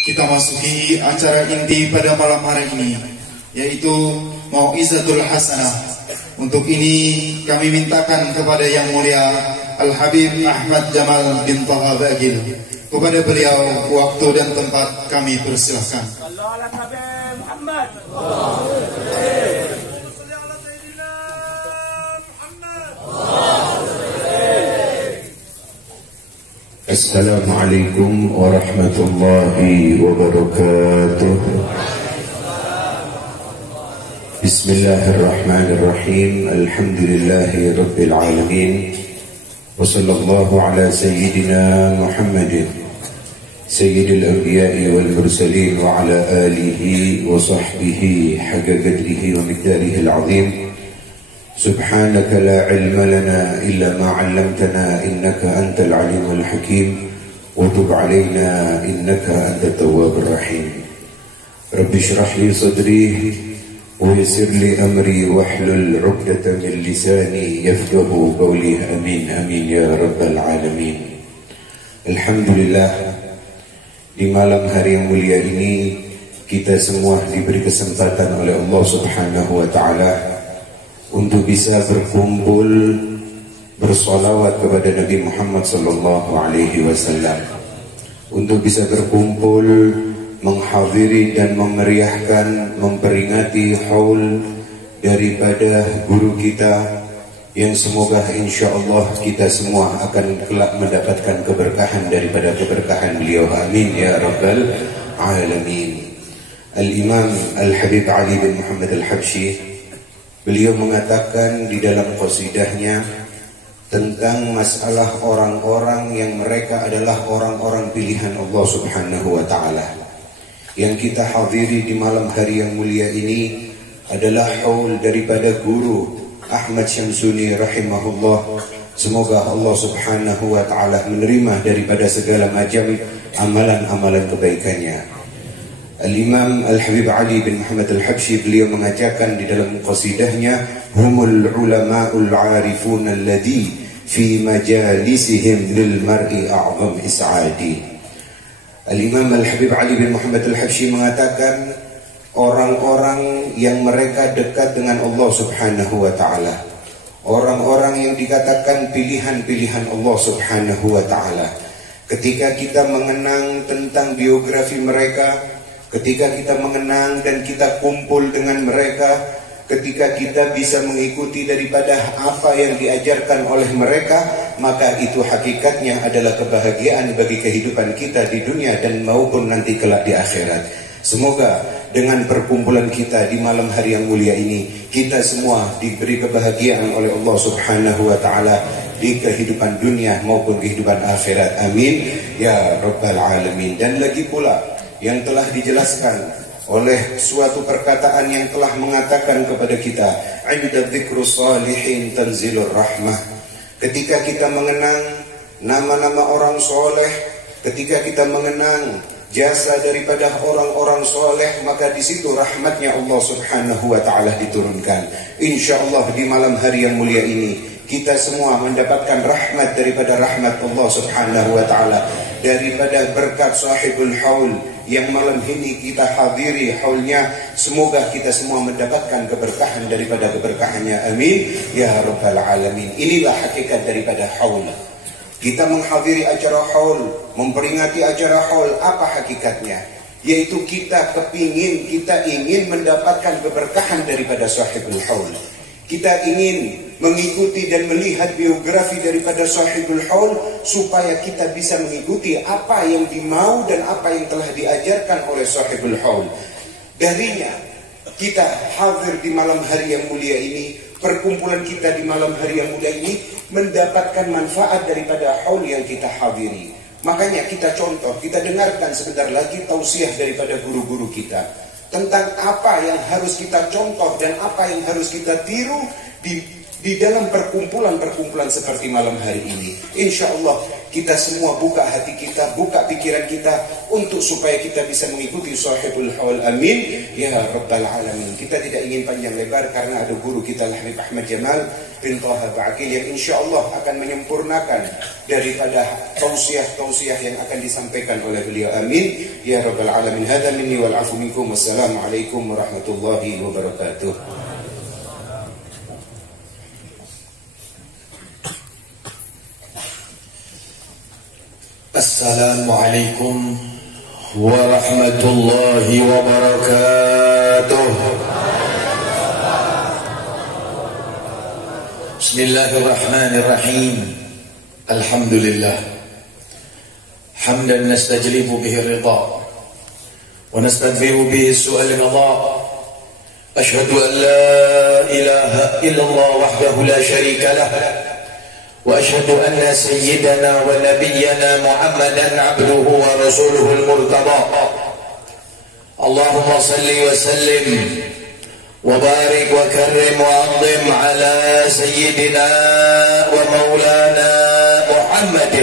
Kita masuki acara inti pada malam hari ini, yaitu Mau'izatul Hasanah. Untuk ini kami mintakan kepada Yang Mulia Al-Habib Ahmad Jamal bin Taha Bagil. Kepada beliau waktu dan tempat kami persilahkan. Assalamualaikum warahmatullahi wabarakatuh. Bismillahirrahmanirrahim. Alhamdulillahi rabbil alamin. Wa sallallahu ala sayyidina Muhammadin sayyidil anbiya'i wal mursalin wa ala alihi wa sahbihi haqqa qadrihi wa miqdarihi al-'azim. سبحانك لا علم لنا إلا ما علمتنا إنك أنت العليم الحكيم وتب علينا إنك أنت التواب الرحيم. رب اشرح لي صدري ويسر لي أمري واحلل عقدة من لساني يفقه قولي آمين آمين يا رب العالمين. Alhamdulillah, di malam hari yang mulia ini kita semua diberi kesempatan oleh Allah Subhanahu wa Ta'ala untuk bisa berkumpul bersolawat kepada Nabi Muhammad sallallahu alaihi wasallam, untuk bisa berkumpul menghadiri dan memeriahkan, memperingati haul daripada guru kita yang semoga insyaallah kita semua akan kelak mendapatkan keberkahan daripada keberkahan beliau. Amin ya rabbal alamin. Al-Imam Al-Habib Ali bin Muhammad Al-Habsyi, beliau mengatakan di dalam qasidahnya tentang masalah orang-orang yang mereka adalah orang-orang pilihan Allah Subhanahu wa Ta'ala. Yang kita hadiri di malam hari yang mulia ini adalah haul daripada guru Ahmad Syamsuni rahimahullah. Semoga Allah Subhanahu wa Ta'ala menerima daripada segala macam amalan-amalan kebaikannya. Al-Imam Al-Habib Ali bin Muhammad Al-Habsyi, beliau mengajarkan di dalam qasidahnya, humul ulama'ul arifun alladhi fi majalisihim lil mar'i a'zam is'adi. Al-Imam Al-Habib Ali bin Muhammad Al-Habsyi mengatakan orang-orang yang mereka dekat dengan Allah Subhanahu wa Ta'ala, orang-orang yang dikatakan pilihan-pilihan Allah Subhanahu wa Ta'ala. Ketika kita mengenang tentang biografi mereka, ketika kita mengenang dan kita kumpul dengan mereka, ketika kita bisa mengikuti daripada apa yang diajarkan oleh mereka, maka itu hakikatnya adalah kebahagiaan bagi kehidupan kita di dunia dan maupun nanti kelak di akhirat. Semoga dengan perkumpulan kita di malam hari yang mulia ini, kita semua diberi kebahagiaan oleh Allah Subhanahu wa Ta'ala di kehidupan dunia maupun kehidupan akhirat. Amin ya rabbal alamin. Dan lagi pula yang telah dijelaskan oleh suatu perkataan yang telah mengatakan kepada kita, "'inda dzikrus shalihin tanzilur rahmah." Ketika kita mengenang nama-nama orang soleh, ketika kita mengenang jasa daripada orang-orang soleh, maka di situ rahmatnya Allah Subhanahu wa Ta'ala diturunkan. Insyaallah di malam hari yang mulia ini kita semua mendapatkan rahmat daripada rahmat Allah Subhanahu wa Ta'ala, daripada berkat sahibul haul yang malam ini kita hadiri haulnya. Semoga kita semua mendapatkan keberkahan daripada keberkahannya. Amin ya rabbal alamin. Inilah hakikat daripada haul. Kita menghadiri acara haul, memperingati acara haul, apa hakikatnya? Yaitu kita ingin mendapatkan keberkahan daripada sahibul haul. Kita ingin mengikuti dan melihat biografi daripada sahibul haul, supaya kita bisa mengikuti apa yang dimau dan apa yang telah diajarkan oleh sahibul haul. Darinya kita hadir di malam hari yang mulia ini, perkumpulan kita di malam hari yang mulia ini mendapatkan manfaat daripada haul yang kita hadiri. Makanya kita contoh, kita dengarkan sebentar lagi tausiah daripada guru-guru kita tentang apa yang harus kita contoh dan apa yang harus kita tiru di dalam perkumpulan-perkumpulan seperti malam hari ini. Insya Allah kita semua buka hati kita, buka pikiran kita untuk supaya kita bisa mengikuti sahibul haul. Amin ya rabbal alamin. Kita tidak ingin panjang lebar karena ada guru kita Habib Ahmad Jamal bin Taha Ba'akil yang insyaallah akan menyempurnakan daripada tausiah-tausiah yang akan disampaikan oleh beliau. Amin ya rabbal alamin. Hadza minni wal afu minkum. Wassalamualaikum warahmatullahi wabarakatuh. Assalamualaikum warahmatullahi wabarakatuh. Bismillahirrahmanirrahim. Alhamdulillah. Hamdan nastajlibu bihi ridha wa nastadfiru bihi su'al qada. Ashhadu an la ilaha illallah wahdahu la syarika lah. وأشهد أن سيدنا ونبينا محمدا عبده ورسوله المرتضى. اللهم صل وسلم وبارك وكرم وعظم على سيدنا ومولانا محمد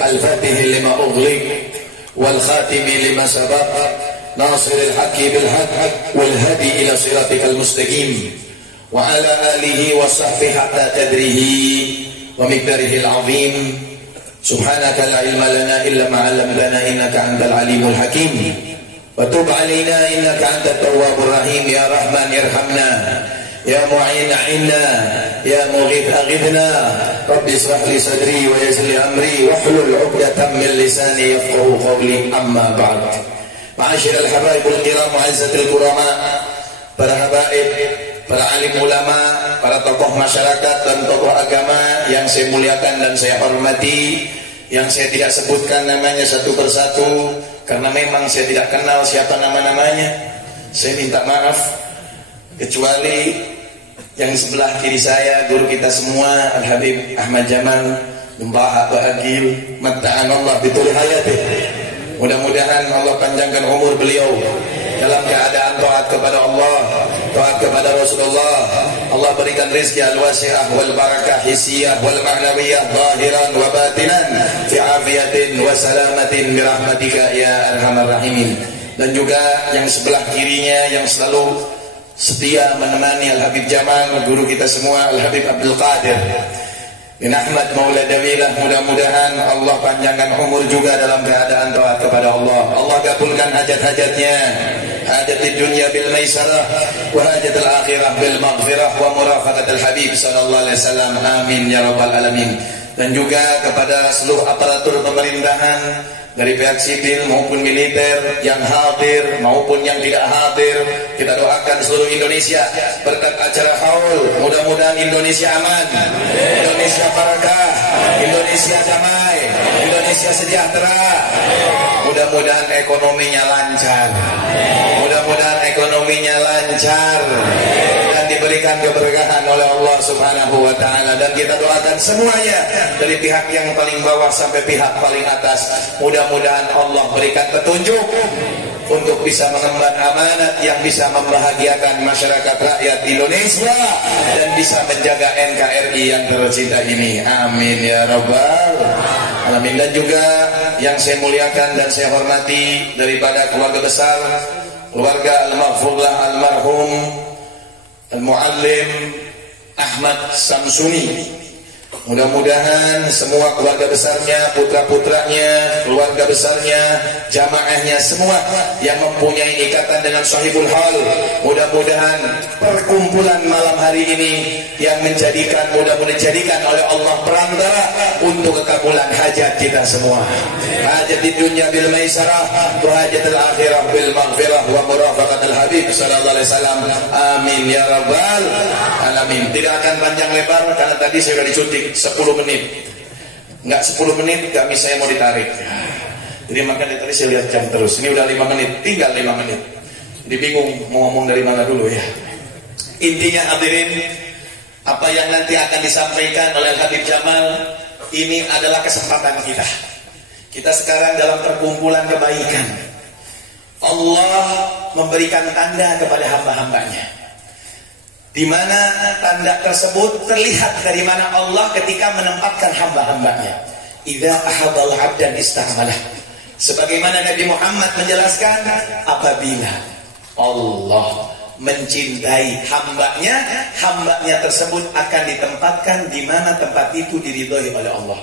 الفاتح لما أغلق والخاتم لما سبق ناصر الحق بالحق والهادي إلى صراطك المستقيم وعلى آله وصحبه حتى تدريه ومقداره العظيم. سبحانك لا علم لنا إلا ما علمتنا إنك أنت العليم الحكيم وتب علينا إنك أنت التواب الرحيم. يا رحمن ارحمنا، يا معين أعنا، يا مغيث أغثنا. رب اشرح لي صدري ويسر لي أمري واحلل عقدة من لساني يفقهوا قولي. أما بعد. معاشر الحبايب الكرام وعزة الكرماء، para habaib, para alim ulama, para tokoh masyarakat dan tokoh agama yang saya muliakan dan saya hormati, yang saya tidak sebutkan namanya satu persatu karena memang saya tidak kenal siapa nama-namanya. Saya minta maaf, kecuali yang sebelah kiri saya, guru kita semua Al-Habib Ahmad Jamal bin Taha Ba'akil, matta'anallah bitul hayatih. Mudah-mudahan Allah panjangkan umur beliau dalam keadaan taat kepada Allah, taat kepada Rasulullah. Allah berikan rezeki al-wasi'ah wal barakah hisiyah wal ma'nawiyah zahiran wa batinan fi afiyatin wa salamatin bi rahmatika ya arhamar rahimin. Dan juga yang sebelah kirinya yang selalu setia menemani Al-Habib Jamal, guru kita semua Al-Habib Abdul Qadir bin Ahmad Maula Dawilah. Mudah-mudahan Allah panjangkan umur juga dalam keadaan taat kepada Allah. Allah kabulkan hajat-hajatnya, hajat di dunia bil maisarah wa hajat al akhirah bil maghfirah wa murafaqat al habib sallallahu alaihi wasallam. Amin ya rabbal alamin. Dan juga kepada seluruh aparatur pemerintahan dari pihak sipil maupun militer yang hadir maupun yang tidak hadir, kita doakan seluruh Indonesia berkat acara haul. Mudah-mudahan Indonesia aman, Indonesia barakah, Indonesia damai, Indonesia sejahtera. Mudah-mudahan ekonominya lancar, mudah-mudahan ekonominya lancar dan diberikan keberkahan oleh Allah Subhanahu wa taala. Dan kita doakan semuanya dari pihak yang paling bawah sampai pihak paling atas, mudah-mudahan Allah berikan petunjuk untuk bisa mengemban amanat yang bisa membahagiakan masyarakat rakyat Indonesia dan bisa menjaga NKRI yang tercinta ini. Amin ya rabbal alamin. Dan juga yang saya muliakan dan saya hormati daripada keluarga besar, keluarga al-maghfurlah almarhum al-muallim Ahmad Samsuni. Mudah-mudahan semua keluarga besarnya, putra-putranya, keluarga besarnya, jamaahnya semua yang mempunyai ikatan dengan sahibul hal, mudah-mudahan perkumpulan malam hari ini yang mudah-mudahan dijadikan oleh Allah perantara untuk kekabulan hajat kita semua. Hajat di dunia bil maisarah wa hajat al akhirah bil maghfirah wa murafaqat al habib sallallahu alaihi wasallam. Amin ya rabbal alamin. Tidak akan panjang lebar karena tadi saya sudah disuntik 10 menit. Enggak 10 menit kami saya mau ditarik. Jadi makanya tadi saya lihat jam terus. Ini udah 5 menit, tinggal 5 menit. Jadi bingung mau ngomong dari mana dulu ya. Intinya hadirin, apa yang nanti akan disampaikan oleh Habib Jamal ini adalah kesempatan kita. Kita sekarang dalam perkumpulan kebaikan. Allah memberikan tanda kepada hamba-hambanya. di mana tanda tersebut terlihat dari mana Allah ketika menempatkan hamba-hambanya. Idza ahabal 'abdan ista'malah. Sebagaimana Nabi Muhammad menjelaskan, apabila Allah mencintai hambanya, hambanya tersebut akan ditempatkan di mana tempat itu diridhoi oleh Allah.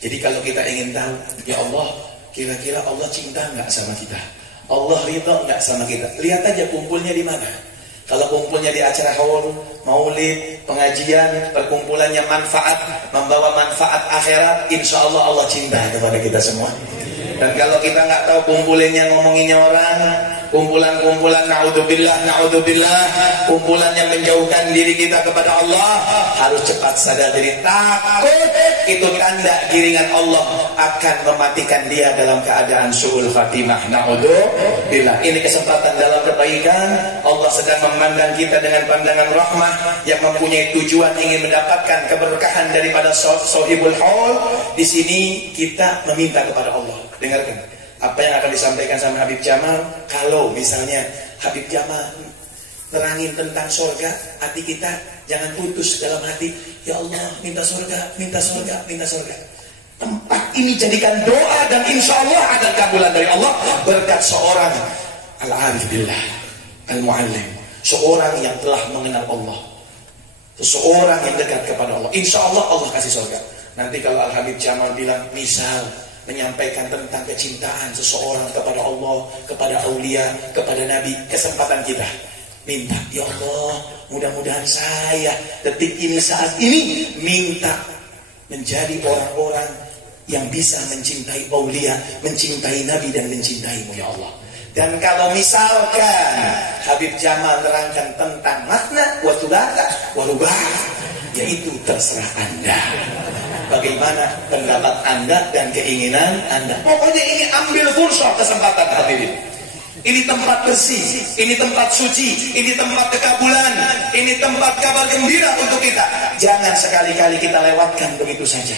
Jadi kalau kita ingin tahu, ya Allah, kira-kira Allah cinta nggak sama kita? Allah ridho nggak sama kita? Lihat aja kumpulnya di mana. Kalau kumpulnya di acara haul, maulid, pengajian, perkumpulannya manfaat, membawa manfaat akhirat, insya Allah Allah cinta kepada kita semua. Dan kalau kita nggak tahu kumpulannya ngomonginnya orang, kumpulan-kumpulan naudzubillah, kumpulan yang menjauhkan diri kita kepada Allah, harus cepat sadar diri. Takut itu tanda giringan Allah akan mematikan dia dalam keadaan su'ul khatimah. Naudzubillah. Ini kesempatan dalam kebaikan. Allah sedang memandang kita dengan pandangan rahmah yang mempunyai tujuan ingin mendapatkan keberkahan daripada Sohibul Haul. Di sini kita meminta kepada Allah. Dengarkan apa yang akan disampaikan sama Habib Jamal. Kalau misalnya Habib Jamal terangin tentang surga, hati kita jangan putus dalam hati. Ya Allah, minta surga, minta surga, minta surga. Tempat ini jadikan doa dan insya Allah ada kabulan dari Allah berkat seorang al-arif billah, al-muallim, seorang yang telah mengenal Allah, seseorang yang dekat kepada Allah. Insya Allah Allah kasih surga. Nanti kalau Al-Habib Jamal bilang misal menyampaikan tentang kecintaan seseorang kepada Allah, kepada aulia, kepada Nabi, kesempatan kita minta, ya Allah, mudah-mudahan saya detik ini saat ini minta menjadi orang-orang yang bisa mencintai aulia, mencintai Nabi dan mencintaimu ya Allah. Dan kalau misalkan Habib Jamal terangkan tentang makna wa tulaka wa rubah, yaitu terserah Anda. Bagaimana pendapat Anda dan keinginan Anda. Pokoknya ini ambil fursah kesempatan hadirin. Ini tempat bersih, ini tempat suci, ini tempat kekabulan, ini tempat kabar gembira untuk kita. Jangan sekali-kali kita lewatkan begitu saja.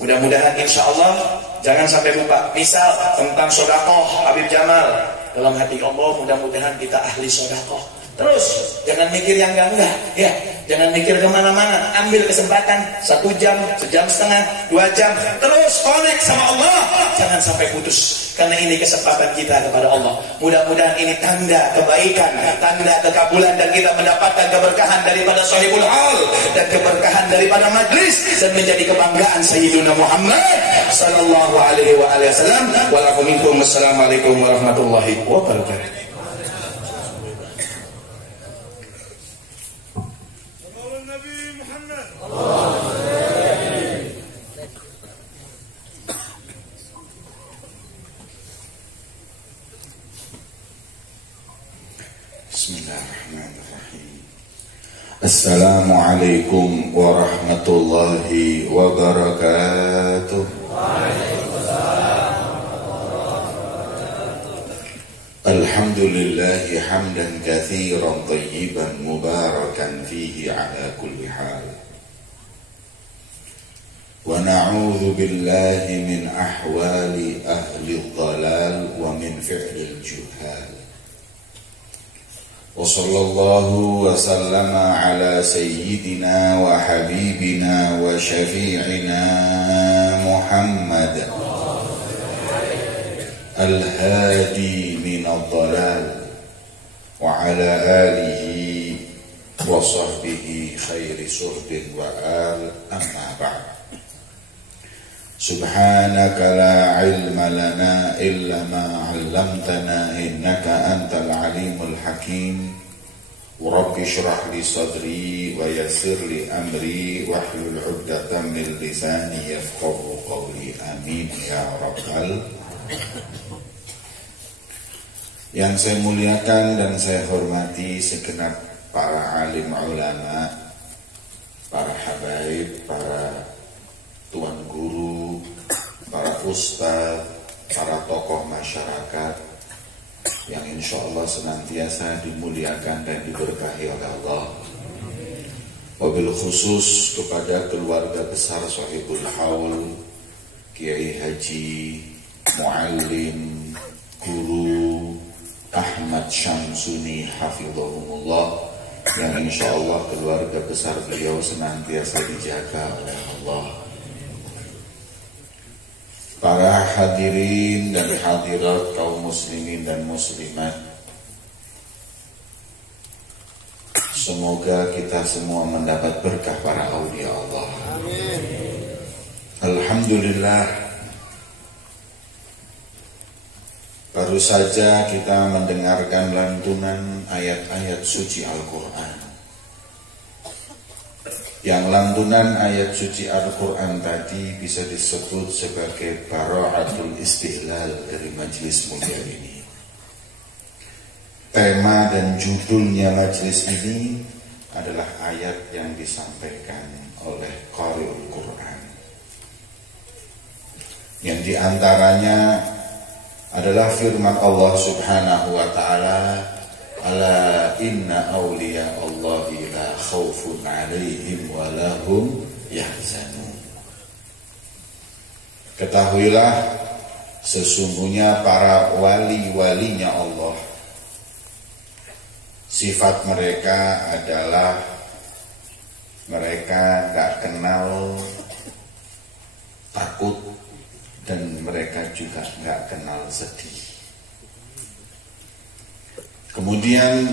Mudah-mudahan insya Allah jangan sampai lupa. Misal tentang sedekah Habib Jamal, dalam hati Allah mudah-mudahan kita ahli sedekah. Terus jangan mikir yang enggak, ya. Jangan mikir kemana-mana. Ambil kesempatan 1 jam, 1,5 jam, 2 jam. Terus connect sama Allah. Jangan sampai putus. Karena ini kesempatan kita kepada Allah. Mudah-mudahan ini tanda kebaikan, tanda kekabulan, dan kita mendapatkan keberkahan daripada Sohibul Haul dan keberkahan daripada majlis dan menjadi kebanggaan Sayyiduna Muhammad sallallahu alaihi wasallam. Wassalamualaikum warahmatullahi wabarakatuh. Bismillahirrahmanirrahim. Assalamualaikum warahmatullahi wabarakatuh. Alhamdulillahi hamdan katsiran tayyiban mubarakan fihi ala kulli hal. Wa na'udzu billahi min ahwali ahli dhalal wa min fi'lil juhal. Wa sallallahu wa sallama ala sayyidina wa habibina wa syafi'ina Muhammad al-hadi min ad-dhalal wa ala alihi wa sahbihi khairi surbin wa al amma ba'd. Subhanaka la ilma lana illa ma 'allamtana innaka antal alimul hakim. Rabbi shrah li sadri wa yassir li amri wahlul 'uqdatam min lisani yafqahu qawli. Amin ya rabbal. Yang saya muliakan dan saya hormati segenap para alim ulama, para habaib, para tuan guru, para ustaz, para tokoh masyarakat yang insya Allah senantiasa dimuliakan dan diberkahi oleh Allah. Wabil khusus kepada keluarga besar Sohibul Haul, Kiai Haji Muallim Guru Ahmad Syamsuni hafizahumullah, yang insya Allah keluarga besar beliau senantiasa dijaga oleh Allah. Para hadirin dan hadirat kaum muslimin dan muslimat, semoga kita semua mendapat berkah para aulia Allah. Amin. Alhamdulillah, baru saja kita mendengarkan lantunan ayat-ayat suci Al-Quran. Yang lantunan ayat suci Al-Quran tadi bisa disebut sebagai bara'atul istihlal dari majelis mulia ini. Tema dan judulnya majelis ini adalah ayat yang disampaikan oleh Qari'ul Quran, yang diantaranya adalah firman Allah Subhanahu wa ta'ala, ala inna awliya Allahi la khawfun alaihim wa lahum yahzanun. Ketahuilah, sesungguhnya para wali-walinya Allah, sifat mereka adalah mereka tak kenal takut dan mereka juga gak kenal sedih. Kemudian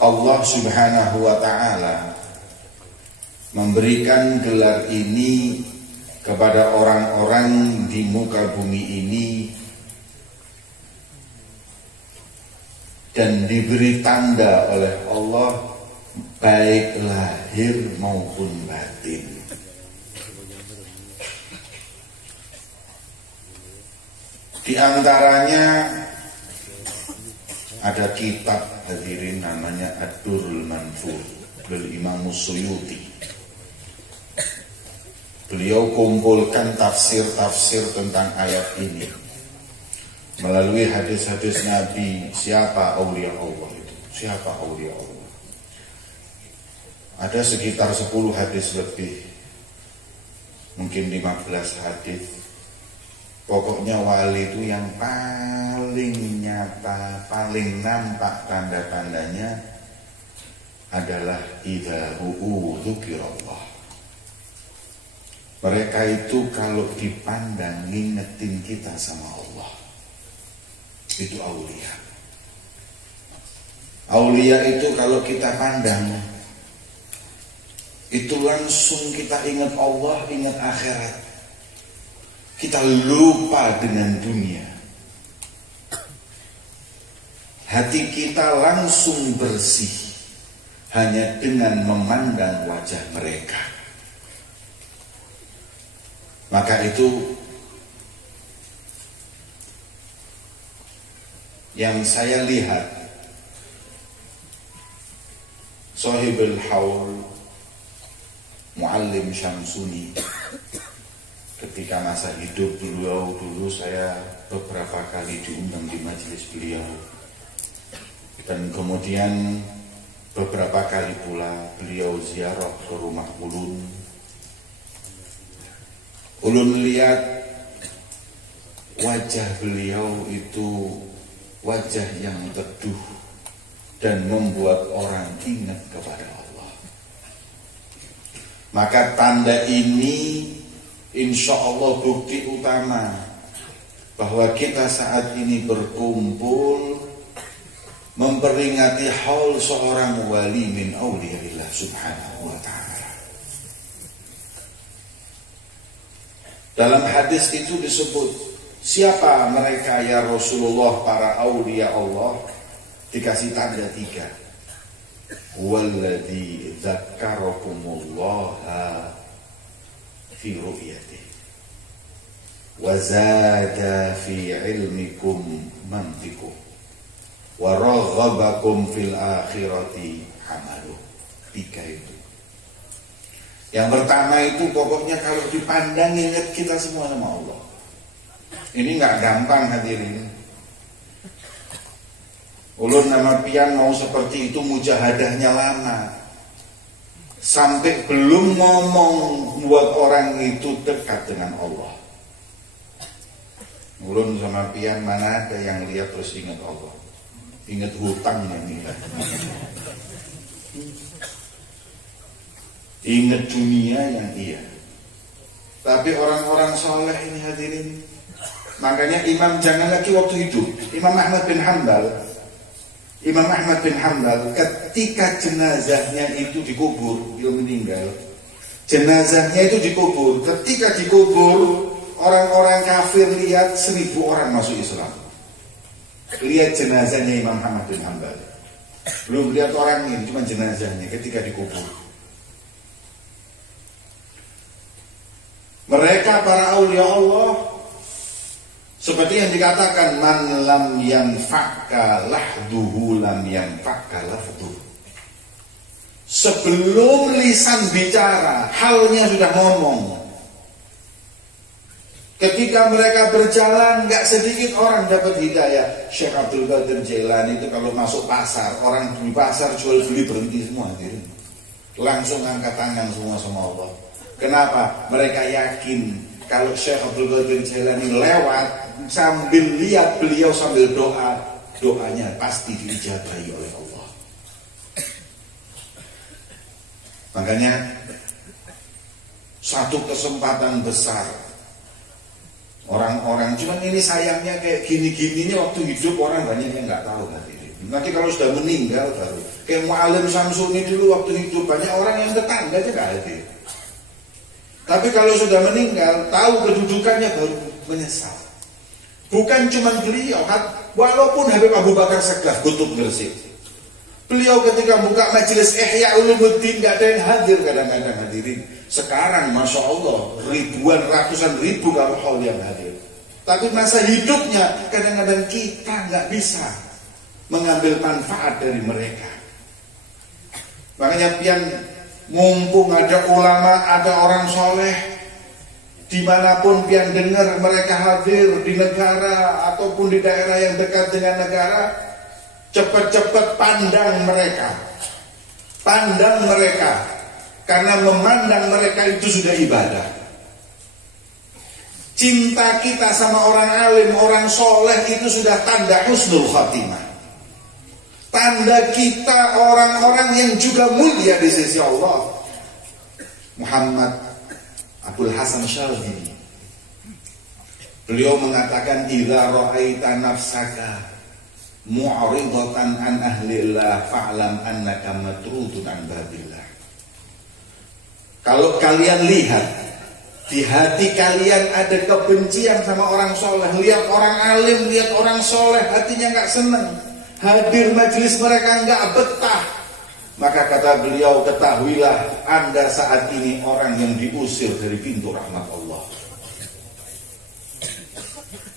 Allah Subhanahu wa ta'ala memberikan gelar ini kepada orang-orang di muka bumi ini dan diberi tanda oleh Allah baik lahir maupun batin. Di antaranya ada kitab hadirin namanya Ad-Durrul Manthur dari Imam Suyuti. Beliau kumpulkan tafsir-tafsir tentang ayat ini melalui hadis-hadis Nabi. Siapa aulia Allah itu? Siapa aulia Allah? Ada sekitar 10 hadis lebih, mungkin 15 hadis. Pokoknya wali itu yang paling nyata, paling nampak tanda-tandanya adalah idza dzukirallah. Mereka itu kalau dipandang ngingetin kita sama Allah. Itu aulia. Aulia itu kalau kita pandang, itu langsung kita ingat Allah, ingat akhirat. Kita lupa dengan dunia. Hati kita langsung bersih hanya dengan memandang wajah mereka. Maka itu yang saya lihat, Shahibul Haul Muallim Syamsuni, ketika masa hidup beliau dulu saya beberapa kali diundang di majelis beliau, dan kemudian beberapa kali pula beliau ziarah ke rumah ulun. Ulun lihat wajah beliau itu wajah yang teduh dan membuat orang ingat kepada Allah. Maka tanda ini insya Allah bukti utama bahwa kita saat ini berkumpul memperingati haul seorang wali min auliyaillah subhanahu wa ta'ala. Dalam hadis itu disebut siapa mereka ya Rasulullah, para aulia Allah, dikasih tanda 3. Walladzi dzakkarakumullah fi ru'yati wa zada fi ilmikum mantiqu wa raghabakum fil akhirati amalu. 3 itu. Yang pertama itu pokoknya kalau dipandang ingat kita semua sama Allah. Ini nggak gampang hadirin. Ulun nama pian mau seperti itu mujahadahnya lama, sampai belum ngomong buat orang itu dekat dengan Allah. Ulun sama pian mana ada yang lihat terus ingat Allah. Ingat hutangnya nih. Ingat dunia yang iya. Tapi orang-orang soleh ini hadirin, makanya imam jangan lagi waktu hidup. Imam Ahmad bin Hanbal ketika jenazahnya itu dikubur, dia meninggal. Jenazahnya itu dikubur. Ketika dikubur, orang-orang kafir lihat 1000 orang masuk Islam. Lihat jenazahnya Imam Ahmad bin Hanbal. Belum lihat orangnya, cuma jenazahnya ketika dikubur. Mereka para aulia Allah, seperti yang dikatakan, man lam yanfa'ka lahduhu lam yanfa'ka lafduhu. Sebelum lisan bicara, halnya sudah ngomong. Ketika mereka berjalan, gak sedikit orang dapat hidayah. Syekh Abdul Qadir Jailani itu kalau masuk pasar, orang di pasar jual beli berhenti semua, langsung angkat tangan semua sama Allah. Kenapa? Mereka yakin kalau Syekh Abdul Qadir Jailani lewat sambil lihat beliau sambil doa, doanya pasti diijabahi oleh Allah. Makanya satu kesempatan besar orang-orang, cuman ini sayangnya kayak gini-gininya waktu hidup orang banyak yang nggak tahu nanti kalau sudah meninggal baru kayak Mu'alim Samsuni dulu waktu hidup banyak orang yang tetangga aja nggak hadir. Tapi kalau sudah meninggal, tahu kedudukannya baru menyesal. Bukan cuma beliau, walaupun Habib Abu Bakar Saqqaf Kutub Gresik, beliau ketika buka majelis Ihya Ulumuddin gak ada yang hadir, kadang-kadang hadirin. Sekarang Masya Allah ribuan, ratusan ribu kalau haul yang hadir. Tapi masa hidupnya kadang-kadang kita gak bisa mengambil manfaat dari mereka. Makanya pian mumpung ada ulama, ada orang soleh, dimanapun pian dengar mereka hadir di negara ataupun di daerah yang dekat dengan negara, cepat-cepat pandang mereka, karena memandang mereka itu sudah ibadah. Cinta kita sama orang alim, orang soleh itu sudah tanda husnul khatimah. Tanda kita orang-orang yang juga mulia di sisi Allah. Muhammad Abdul Hasan Syadzili, beliau mengatakan, idza ra'aita nafsaka mu'ridatan an ahlillah fa'lam annaka matrudun an babillah. Kalau kalian lihat di hati kalian ada kebencian sama orang soleh, lihat orang alim, lihat orang soleh, hatinya nggak senang, hadir majelis mereka nggak betah, maka kata beliau, ketahuilah Anda saat ini orang yang diusir dari pintu rahmat Allah.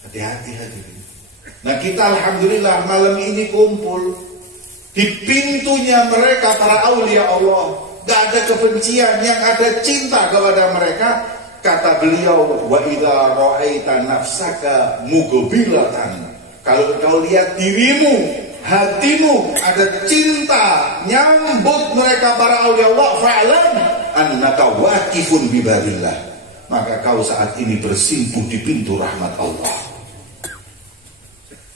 Hati-hati hadirin. Nah kita alhamdulillah malam ini kumpul di pintunya mereka para aulia Allah, gak ada kebencian, yang ada cinta kepada mereka. Kata beliau, wa idza ra'aita nafsaka mughbilatan, kalau kau lihat dirimu, hatimu ada cinta nyambut mereka para aulia Allah, fa'lam annaka waqifun bi babillah, maka kau saat ini bersimpuh di pintu rahmat Allah.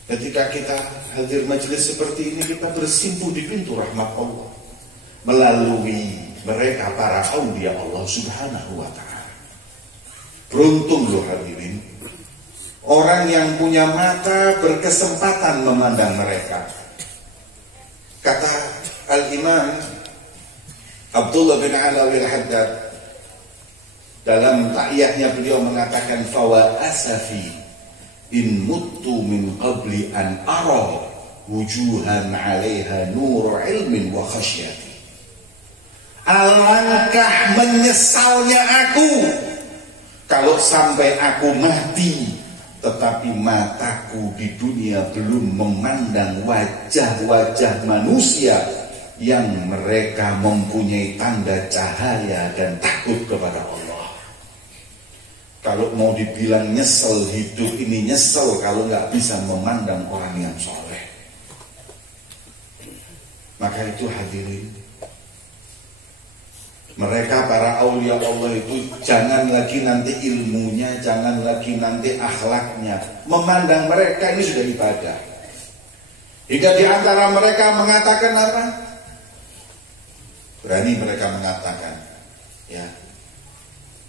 Ketika kita hadir majelis seperti ini, kita bersimpuh di pintu rahmat Allah melalui mereka para aulia Allah subhanahu wa ta'ala. Beruntung loh hadirin, orang yang punya mata berkesempatan memandang mereka. Kata Al-Imam Abdullah bin Alawi Al-Haddad dalam ta'iyahnya, beliau mengatakan, fawa asafi in muttu min qabli an ara wujuhan 'alaiha nur ilmin wa khasyati. Alangkah menyesalnya aku kalau sampai aku mati tetapi mataku di dunia belum memandang wajah-wajah manusia yang mereka mempunyai tanda cahaya dan takut kepada Allah. Kalau mau dibilang nyesel, hidup ini nyesel kalau nggak bisa memandang orang yang soleh. Maka itu hadirin, mereka para aulia Allah itu jangan lagi nanti ilmunya, jangan lagi nanti akhlaknya. Memandang mereka ini sudah ibadah. Hingga di antara mereka mengatakan apa? Berani mereka mengatakan, ya,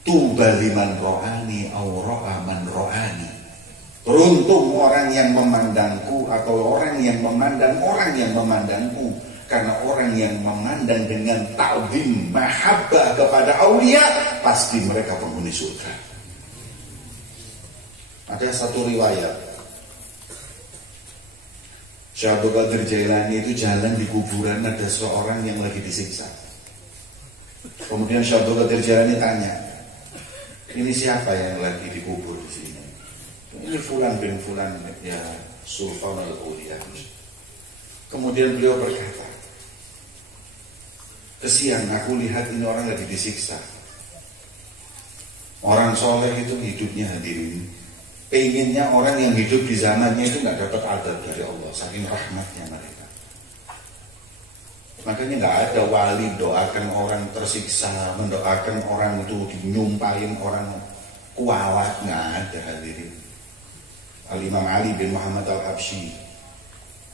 tuba liman ro'ani au ro'a man ro'ani. Beruntung orang yang memandangku atau orang yang memandang orang yang memandangku. Karena orang yang memandang dengan ta'zim, mahabbah kepada aulia, pasti mereka penghuni surga. Ada satu riwayat, Syekh Abdul Qadir Jailani itu jalan di kuburan, ada seorang yang lagi disiksa. Kemudian Syekh Abdul Qadir Jailani tanya, ini siapa yang lagi dikubur di sini? Ini Fulan bin Fulan, ya, Sultan al-Aulia. Kemudian beliau berkata, kesian aku lihat ini orang lagi disiksa. Orang soleh itu hidupnya hadirin, pengennya orang yang hidup di zamannya itu nggak dapat adab dari Allah, saking rahmatnya mereka. Makanya nggak ada wali doakan orang tersiksa, mendoakan orang itu dinyumpahin orang kualat, nggak ada hadirin. Al-Imam Ali bin Muhammad Al-Habsyi,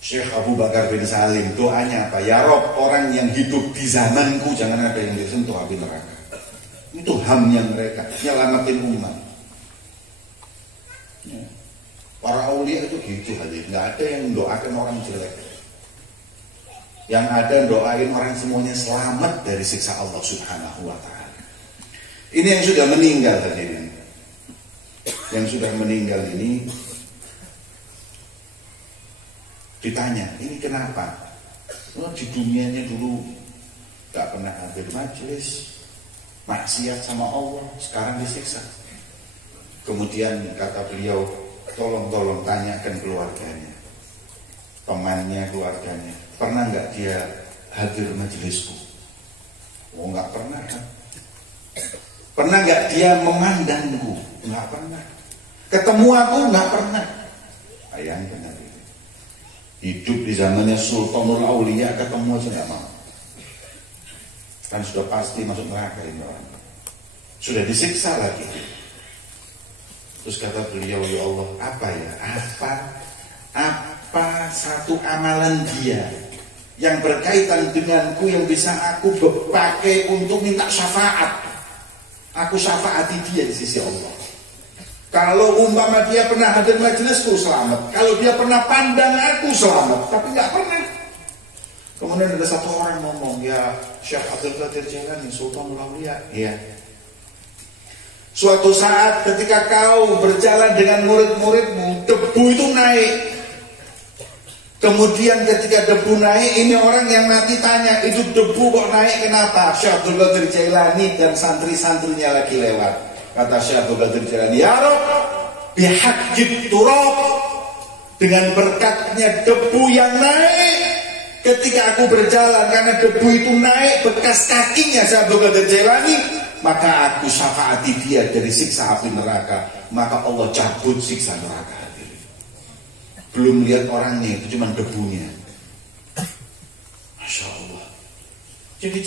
Syekh Abu Bakar bin Salim, doanya apa? Ya Rob, orang yang hidup di zamanku jangan ada yang disentuh api neraka. Itu hamnya mereka, nyelamatin umat. Ya. Para aulia itu gitu hadir, nggak ada yang doakan orang jelek. Yang ada doain orang semuanya selamat dari siksa Allah Subhanahu wa Ta'ala. Ini yang sudah meninggal hadirin. Yang sudah meninggal ini ditanya, ini kenapa? Oh, di dunianya dulu gak pernah hadir majelis, maksiat sama Allah, sekarang disiksa. Kemudian kata beliau, tolong tanyakan keluarganya, temannya, keluarganya, pernah gak dia hadir majelisku? Oh, gak pernah kan? Pernah gak dia memandangku? Gak pernah. Ketemu aku? Gak pernah. Bayangkan hadirin. Hidup di zamannya Sultanul Aulia, ketemu aja nggak mau. Kan sudah pasti masuk neraka ini orang. Sudah disiksa lagi. Terus kata beliau, ya Allah, apa ya? Apa satu amalan dia yang berkaitan denganku yang bisa aku pakai untuk minta syafaat? Aku syafaati dia di sisi Allah. Kalau umpama dia pernah hadir majelisku, selamat. Kalau dia pernah pandang aku, selamat. Tapi nggak pernah. Kemudian ada satu orang ngomong, ya Syekh Abdul Qadir Jailani, Sultanul Aulia. Ya. Suatu saat ketika kau berjalan dengan murid-muridmu, debu itu naik. Kemudian ketika debu naik, ini orang yang mati tanya, itu debu kok naik kenapa? Syekh Abdul Qadir Jailani dan santri-santrinya lagi lewat. Kata Syekh Abdul Qadir Jailani, ya Rob, bihaqqit turab, dengan berkatnya debu yang naik ketika aku berjalan, karena debu itu naik bekas kakinya Syekh Abdul Qadir Jailani, maka aku syafaati dia dari siksa api neraka, maka Allah cabut siksa neraka. Belum lihat orangnya, itu cuma debunya. Masya Allah. Jadi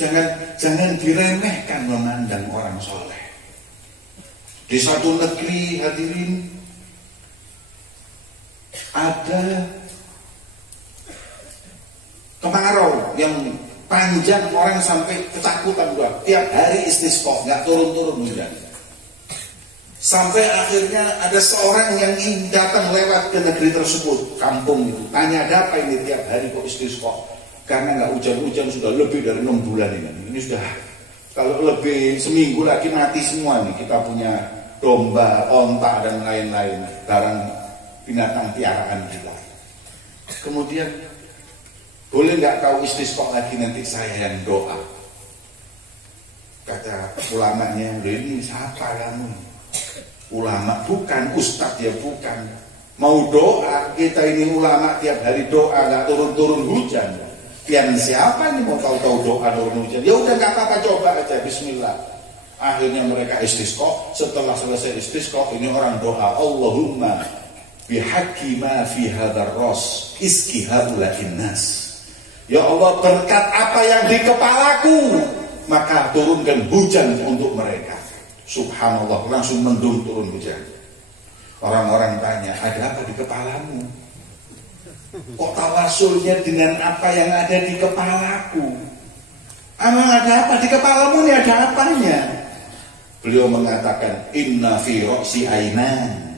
jangan diremehkan memandang orang soleh. Di satu negeri hadirin ada kemarau yang panjang, orang sampai ketakutan gua. Tiap hari istisqa, nggak turun-turun hujan. Sampai akhirnya ada seorang yang ingin datang lewat ke negeri tersebut, kampung itu. Tanya, ada apa ini tiap hari kok istisqa? Karena nggak hujan-hujan sudah lebih dari 6 bulan ini. Ini sudah, kalau lebih seminggu lagi mati semua nih. Kita punya domba, onta dan lain-lain, barang binatang piaraan kita. Kemudian, boleh nggak kau istisqa lagi, nanti saya yang doa? Kata ulamanya, ini siapa kamu? Ulama bukan, ustadz ya bukan. Mau doa, kita ini ulama tiap hari doa, nggak turun-turun hujan. Yang siapa ini mau tahu-tahu doa turun hujan? Ya udah nggak apa-apa, coba aja, bismillah. Akhirnya mereka istisqa. Setelah selesai istisqa, ini orang doa, Allahumma bihaqqi ma fi hadzal ras iski haulain nas. Ya Allah, berkat apa yang di kepalaku, maka turunkan hujan untuk mereka. Subhanallah, langsung mendung turun hujan. Orang-orang tanya, ada apa di kepalamu? Kok tawasulnya dengan apa yang ada di kepalaku? Emang ada apa di kepalamu? Ini ada apanya? Beliau mengatakan, inna fi roksi ainan.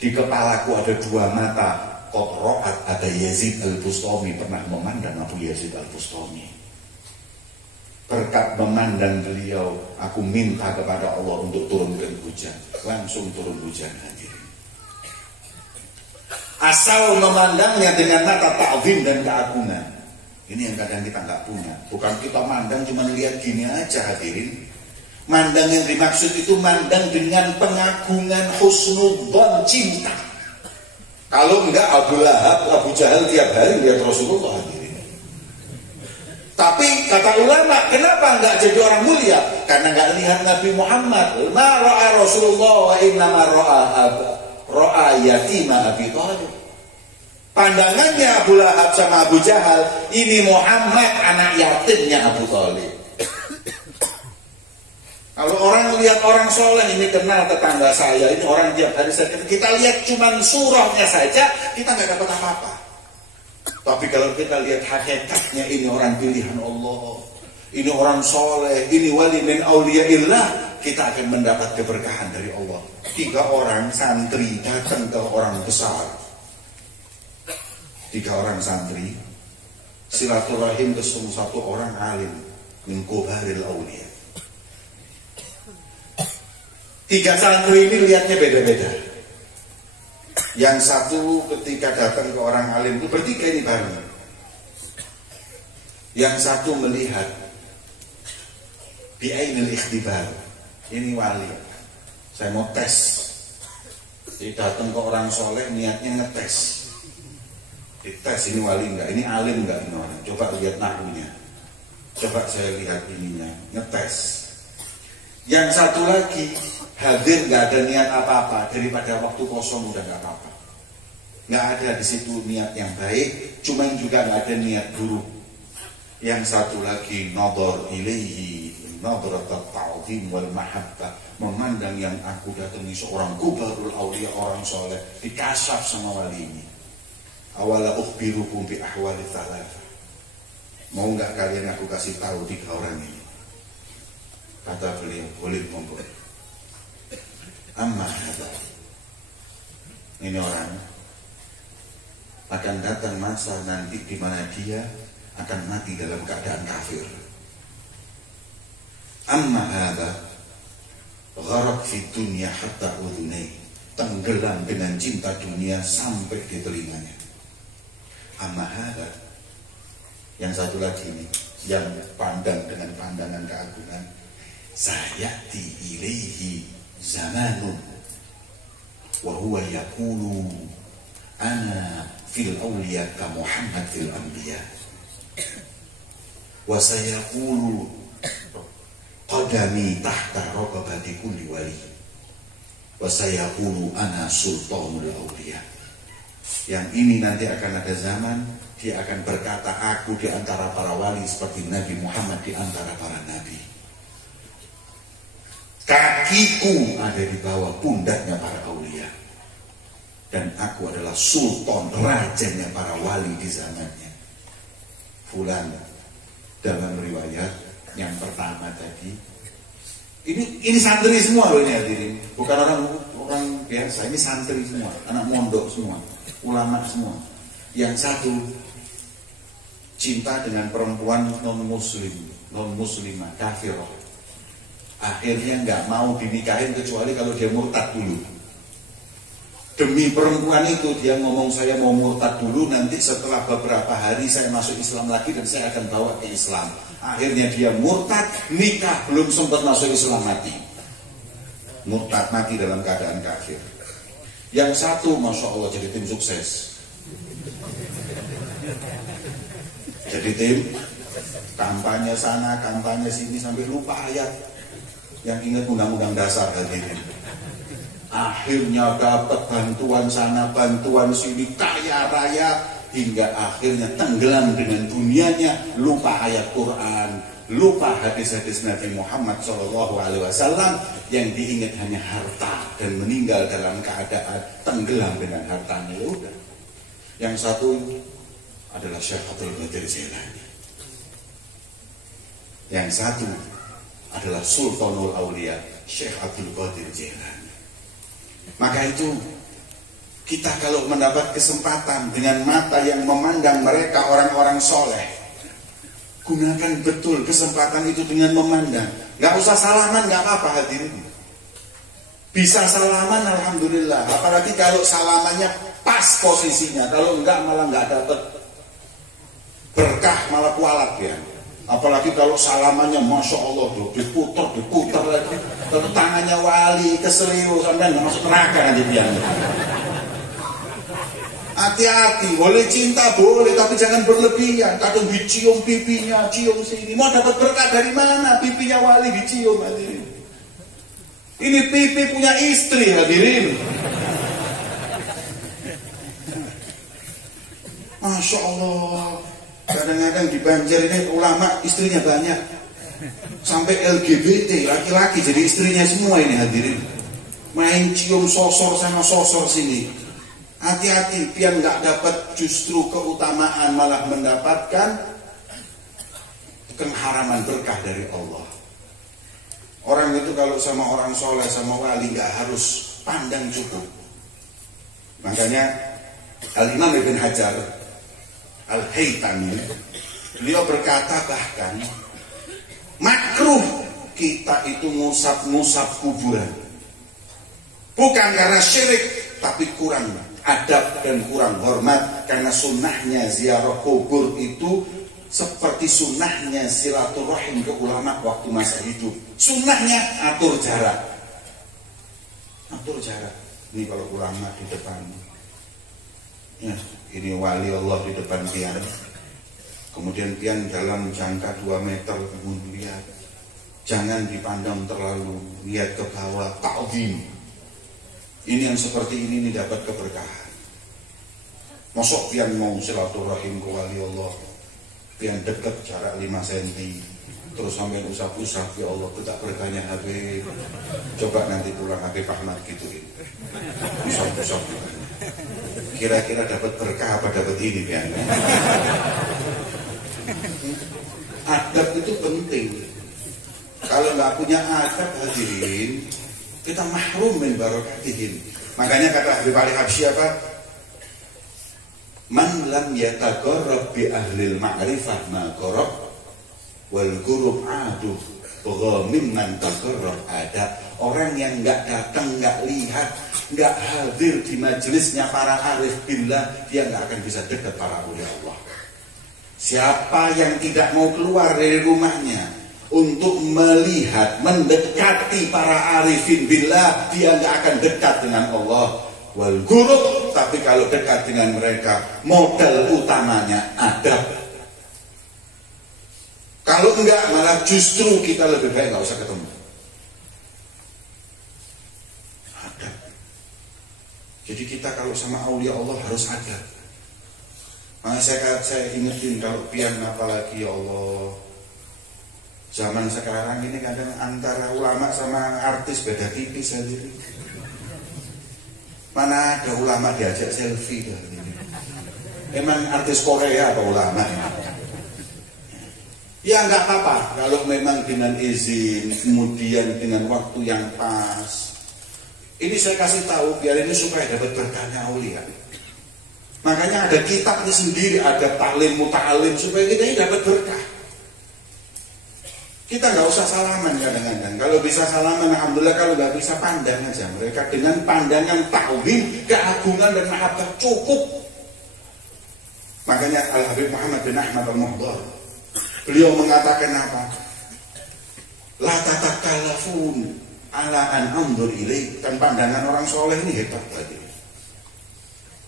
Di kepalaku ada dua mata. Qad ra'at ada Yazid al-Bustami, pernah memandang Abu Yazid al-Bustami. Berkat memandang beliau, aku minta kepada Allah untuk turunkan hujan. Langsung turun hujan, hadirin. Asal memandangnya dengan mata ta'zim dan keagungan. Ini yang kadang kita nggak punya. Bukan kita mandang cuma lihat gini aja, hadirin. Mandang yang dimaksud itu mandang dengan pengagungan, husnudzon, cinta. Kalau enggak Abu Lahab, Abu Jahal tiap hari lihat Rasulullah, hadirin. Tapi kata ulama, kenapa enggak jadi orang mulia? Karena enggak lihat Nabi Muhammad. Ma ra'a Rasulullah wa innama ra'a yatima Abi Thalib. Pandangannya Abu Lahab sama Abu Jahal, ini Muhammad anak yatimnya Abu Thalib. Kalau orang lihat orang soleh, ini kenal tetangga saya, ini orang tiap hari saya, kita lihat cuman surahnya saja, kita nggak dapat apa-apa. Tapi kalau kita lihat hakikatnya, ini orang pilihan Allah, ini orang soleh, ini wali min auliyaillah, kita akan mendapat keberkahan dari Allah. 3 orang santri datang ke orang besar. 3 orang santri silaturahim ke satu orang alim min kubaril auliya. 3 santri ini lihatnya beda-beda. Yang satu ketika datang ke orang alim itu bertiga ini bareng. Yang satu melihat bi'ainil ikhtibar, ini wali, saya mau tes. Jadi datang ke orang soleh niatnya ngetes. Dites ini wali enggak, ini alim enggak ini orang. Coba lihat nahwunya, coba saya lihat ininya, ngetes. Yang satu lagi hadir nggak ada niat apa-apa, daripada waktu kosong udah nggak apa-apa. Nggak ada di situ niat yang baik, cuma juga nggak ada niat buruk. Yang satu lagi nadhar ilaihi nadhrat ta'zim wal mahabbah, memandang yang aku datangi seorang kubarul auliya, orang soleh, dikasaf sama wali ini. Awala ukhbirukum bi ahwali thalatha. Mau nggak kalian aku kasih tahu 3 orang ini? Kata beliau, boleh monggo. Amma hadza, ini orang akan datang masa nanti di mana dia akan mati dalam keadaan kafir. Amma hadza gharaq fi dunya hatta udhunai, tenggelam dengan cinta dunia sampai di telinganya. Amma hadza, yang satu lagi ini yang pandang dengan pandangan keagungan, sayati ilaihi zamanun wa huwa yaqulu ana fil awliya ka Muhammad fil anbiya wa sayaqulu qadami tahta raqabati kulli wali wa sayaqulu ana sultanul awliya. Yang ini nanti akan ada zaman dia akan berkata, aku di antara para wali seperti Nabi Muhammad di antara para nabi. Kakiku ada di bawah pundaknya para aulia, dan aku adalah sultan, rajanya para wali di zamannya. Fulan dalam riwayat yang pertama tadi, ini santri semua loh ini hadirin, bukan orang biasa, ini santri semua, anak mondok semua, ulama semua. Yang satu cinta dengan perempuan non muslimah, kafirah. Akhirnya nggak mau dinikahin kecuali kalau dia murtad dulu. Demi perempuan itu dia ngomong, saya mau murtad dulu, nanti setelah beberapa hari saya masuk Islam lagi dan saya akan bawa ke Islam. Akhirnya dia murtad, nikah, belum sempat masuk Islam mati. Murtad, mati dalam keadaan kafir. Yang satu Masya Allah jadi tim sukses. Jadi tim kampanye sana, kampanye sini sampai lupa ayat. Yang ingat undang-undang dasar hadirin. Akhirnya dapat bantuan sana, bantuan sini, kaya raya, hingga akhirnya tenggelam dengan dunianya, lupa ayat Quran, lupa hadis-hadis Nabi Muhammad SAW, yang diingat hanya harta dan meninggal dalam keadaan tenggelam dengan hartanya. Ya udah. Yang satu adalah Syekh Abdul Qadir Jailani. Yang satu adalah Sultanul Aulia Syekh Abdul Qadir Jailani. Maka itu kita kalau mendapat kesempatan dengan mata yang memandang mereka orang-orang soleh, gunakan betul kesempatan itu dengan memandang. Gak usah salaman, gak apa-apa hadirin. Bisa salaman alhamdulillah. Apalagi kalau salamannya pas posisinya. Kalau enggak malah enggak dapat berkah, malah kualat ya. Apalagi kalau salamannya Masya Allah diputer lagi. Terus tangannya wali keseliru sampai nggak masuk neraka nanti dia. Hati-hati, boleh cinta boleh, tapi jangan berlebihan. Kadang dicium pipinya, cium sini. Mau dapat berkah dari mana? Pipinya wali dicium hadirin. Ini pipi punya istri hadirin. Masya Allah. Kadang-kadang di Banjar ini ulama istrinya banyak. Sampai LGBT, laki-laki jadi istrinya semua ini hadirin. Main cium sosor sana sosor sini. Hati-hati, biar nggak dapat justru keutamaan, malah mendapatkan pengharaman berkah dari Allah. Orang itu kalau sama orang soleh, sama wali nggak harus pandang cukup. Makanya Al-Imam Ibn Hajar Al-Haytami beliau berkata bahkan makruh kita itu ngusap-ngusap kuburan. Bukan karena syirik, tapi kurang adab dan kurang hormat, karena sunnahnya ziarah kubur itu seperti sunnahnya silaturahim ke ulama waktu masa hidup. Sunnahnya atur jarak. Atur jarak. Ini kalau ulama di depan, ya, ini wali Allah di depan pian. Kemudian pian dalam jangka 2 meter kemudian jangan dipandang terlalu, lihat ke bawah, ta'zim. Ini yang seperti ini dapat keberkahan. Masuk pian mau silaturahim ke wali Allah, pian dekat jarak 5 cm, terus sampai usap-usap, ya Allah tetap berkahnya Habib. Coba nanti pulang Habib Ahmad gituin, usap-usap. Kira-kira dapat berkah apa dapat ini pian? Adab itu penting. Kalau nggak punya adab hadirin, kita mahrum min barakatihin. Makanya kata Habib Ali Habsyi apa? Man lam yataqarrab bi ahlil ma'rifah ma qarab wal ghurub adu wa mimman taqarrab ada. Orang yang nggak datang, nggak lihat, nggak hadir di majelisnya para arif billah, dia nggak akan bisa dekat para aulia Allah. Siapa yang tidak mau keluar dari rumahnya untuk melihat, mendekati para arifin billah, dia nggak akan dekat dengan Allah. Wal ghurub, tapi kalau dekat dengan mereka, modal utamanya adab. Kalau enggak, malah justru kita lebih baik nggak usah ketemu. Adab. Jadi kita kalau sama aulia Allah harus adab. Makanya saya ingetin kalau pian apalagi ya Allah. Zaman sekarang ini kadang antara ulama sama artis beda tipis sendiri. Mana ada ulama diajak selfie kan? Emang artis Korea apa ulama? Ya nggak apa-apa kalau memang dengan izin, kemudian dengan waktu yang pas. Ini saya kasih tahu biar ini supaya dapat berkahnya aulia. Makanya ada kitabnya sendiri, ada taklim muta'alim supaya kita ini dapat berkah. Kita nggak usah salaman kadang-kadang. Kalau bisa salaman, alhamdulillah. Kalau nggak bisa, pandang aja mereka dengan pandangan ta'zim, keagungan dan mahabbah cukup. Makanya Al Habib Muhammad bin Ahmad Al-Muhdar, beliau mengatakan apa? La tatakallafun ala an anzur ilaik. Kan pandangan orang soleh ini hebat tadi.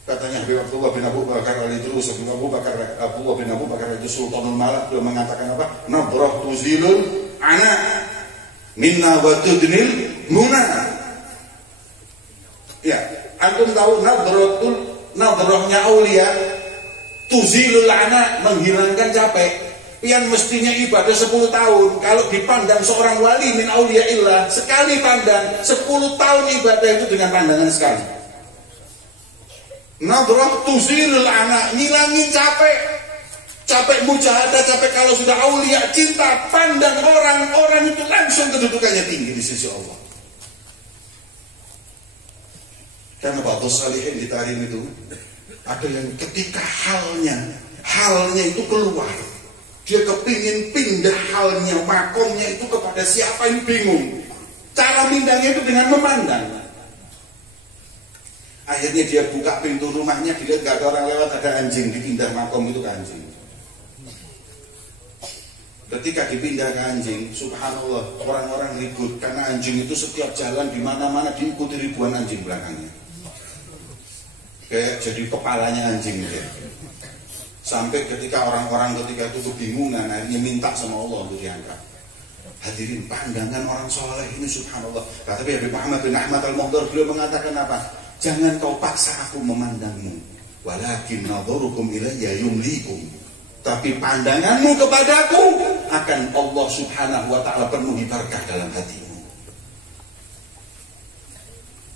Katanya Habib Abdullah bin Abu Bakar al-Idrus, Abdullah bin Abu Bakar itu Sultanul Malak, beliau mengatakan apa? Nadrah tuzilul ana minna wa tudnil muna. Ya, antum tahu nadrahnya aulia tuzilul ana, menghilangkan capek. Pian mestinya ibadah 10 tahun. Kalau dipandang seorang wali min aulia illah, sekali pandang 10 tahun ibadah itu dengan pandangan sekali. Nadrah tuzilul anak, ngilangin capek mujahadah, capek. Kalau sudah aulia cinta, pandang orang itu langsung kedudukannya tinggi di sisi Allah. Karena ba'dus salihin di tarim itu ada yang ketika halnya itu keluar, dia kepingin pindah halnya, makomnya itu kepada siapa ini bingung. Cara pindahnya itu dengan memandang. Akhirnya dia buka pintu rumahnya, dilihat gak ada orang lewat, ada anjing, dipindah makom itu ke anjing. Ketika dipindah ke anjing, subhanallah, orang-orang ribut karena anjing itu setiap jalan di mana-mana diikuti ribuan anjing belakangnya. Kayak jadi kepalanya anjing gitu. Sampai ketika orang-orang ketika itu kebingungan, akhirnya minta sama Allah untuk diangkat. Hadirin, pandangan orang soleh ini subhanallah. Tapi Habib Muhammad bin Ahmad al-Muhdar beliau mengatakan apa? Jangan kau paksa aku memandangmu, walakin nadharukum ilayya yumlikum. Tapi pandanganmu kepadaku akan Allah subhanahu wa ta'ala penuhi berkah dalam hatimu.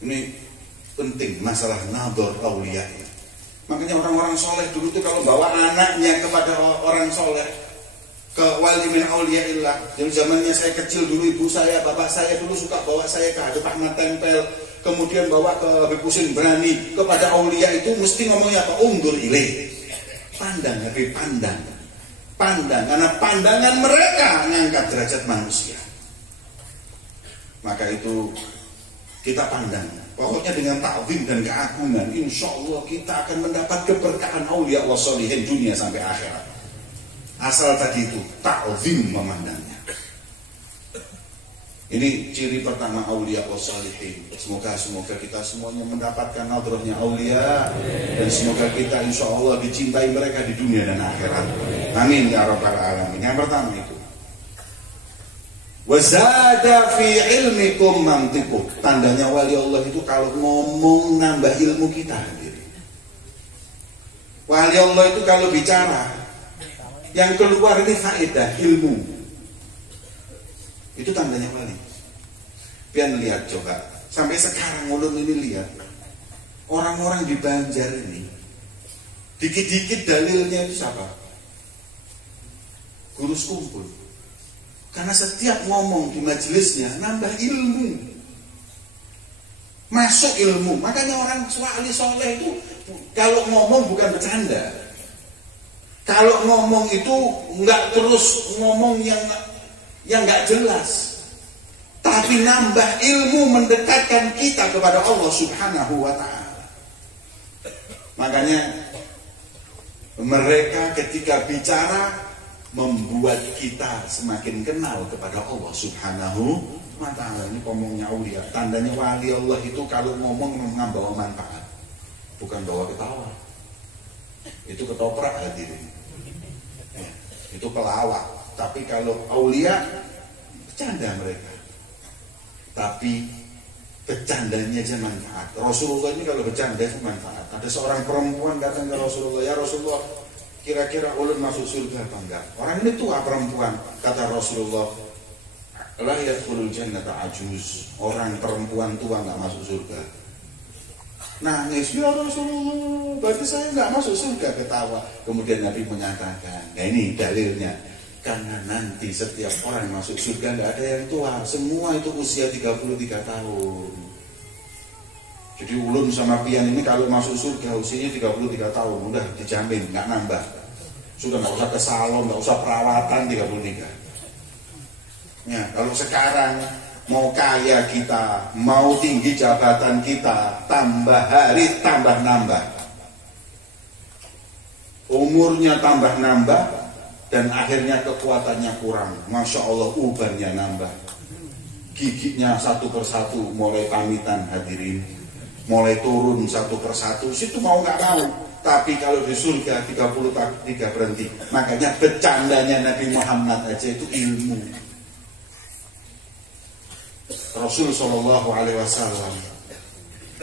Ini penting masalah nadhar aulia. Makanya orang-orang soleh dulu tuh kalau bawa anaknya kepada orang soleh, ke wali min auliyaillah. Jadi zamannya saya kecil dulu, ibu saya, bapak saya dulu suka bawa saya ke Habib Ahmad Tempel, kemudian bawa ke Habib Husin Berani. Kepada aulia itu mesti ngomongnya apa? Undur ilaih. Pandang, Habib, pandang. Karena pandangan mereka mengangkat derajat manusia. Maka itu kita pandang. Pokoknya dengan ta'zim dan keagungan, insya Allah kita akan mendapat keberkahan aulia Allah sholihin dunia sampai akhirat. Asal tadi itu ta'zim memandangnya. Ini ciri pertama aulia Allah sholihin. Semoga kita semuanya mendapatkan nadrahnya aulia, dan semoga kita insya Allah dicintai mereka di dunia dan akhirat. Amin ya rabbal alamin. Yang pertama itu. Wazada fi ilmikum mantiqu. Tandanya wali Allah itu kalau ngomong nambah ilmu kita. Wali Allah itu kalau bicara yang keluar ini faedah, ilmu. Itu tandanya wali. Pian lihat coba. Sampai sekarang ulun ini lihat orang-orang di Banjar ini dikit-dikit dalilnya itu siapa? Guru sekumpul. Karena setiap ngomong di majelisnya nambah ilmu, masuk ilmu. Makanya orang wali soleh itu kalau ngomong bukan bercanda. Kalau ngomong itu nggak terus ngomong yang nggak jelas, tapi nambah ilmu, mendekatkan kita kepada Allah Subhanahu wa ta'ala. Makanya mereka ketika bicara membuat kita semakin kenal kepada Allah Subhanahu wa ta'ala. Ini ngomongnya aulia. Tandanya wali Allah itu kalau ngomong memang bawa manfaat, bukan bawa ketawa. Itu ketoprak hadirin. Itu pelawak. Tapi kalau aulia bercanda mereka, tapi bercandanya aja manfaat. Rasulullah ini kalau bercanda itu manfaat. Ada seorang perempuan datang ke Rasulullah, ya Rasulullah, kira-kira ulun masuk surga apa enggak? Orang ini tua perempuan. Kata Rasulullah, la yadkhulul jannata ajuz. Orang perempuan tua enggak masuk surga. Nangis, ya Rasulullah, berarti saya enggak masuk surga, ketawa. Kemudian Nabi menyatakan, nah ini dalilnya, karena nanti setiap orang masuk surga enggak ada yang tua, semua itu usia 33 tahun. Jadi ulun sama pian ini kalau masuk surga usianya 33 tahun, udah dijamin, nggak nambah. Sudah nggak usah ke salon, nggak usah perawatan 33. Ya, kalau sekarang mau kaya kita, mau tinggi jabatan kita, tambah hari tambah nambah. Umurnya tambah nambah, dan akhirnya kekuatannya kurang. Masya Allah ubannya nambah. Giginya satu persatu mulai pamitan hadirin. Mulai turun satu persatu, situ mau nggak mau. Tapi kalau di surga 33 berhenti. Makanya bercandanya Nabi Muhammad aja itu ilmu. Rasul Shallallahu Alaihi Wasallam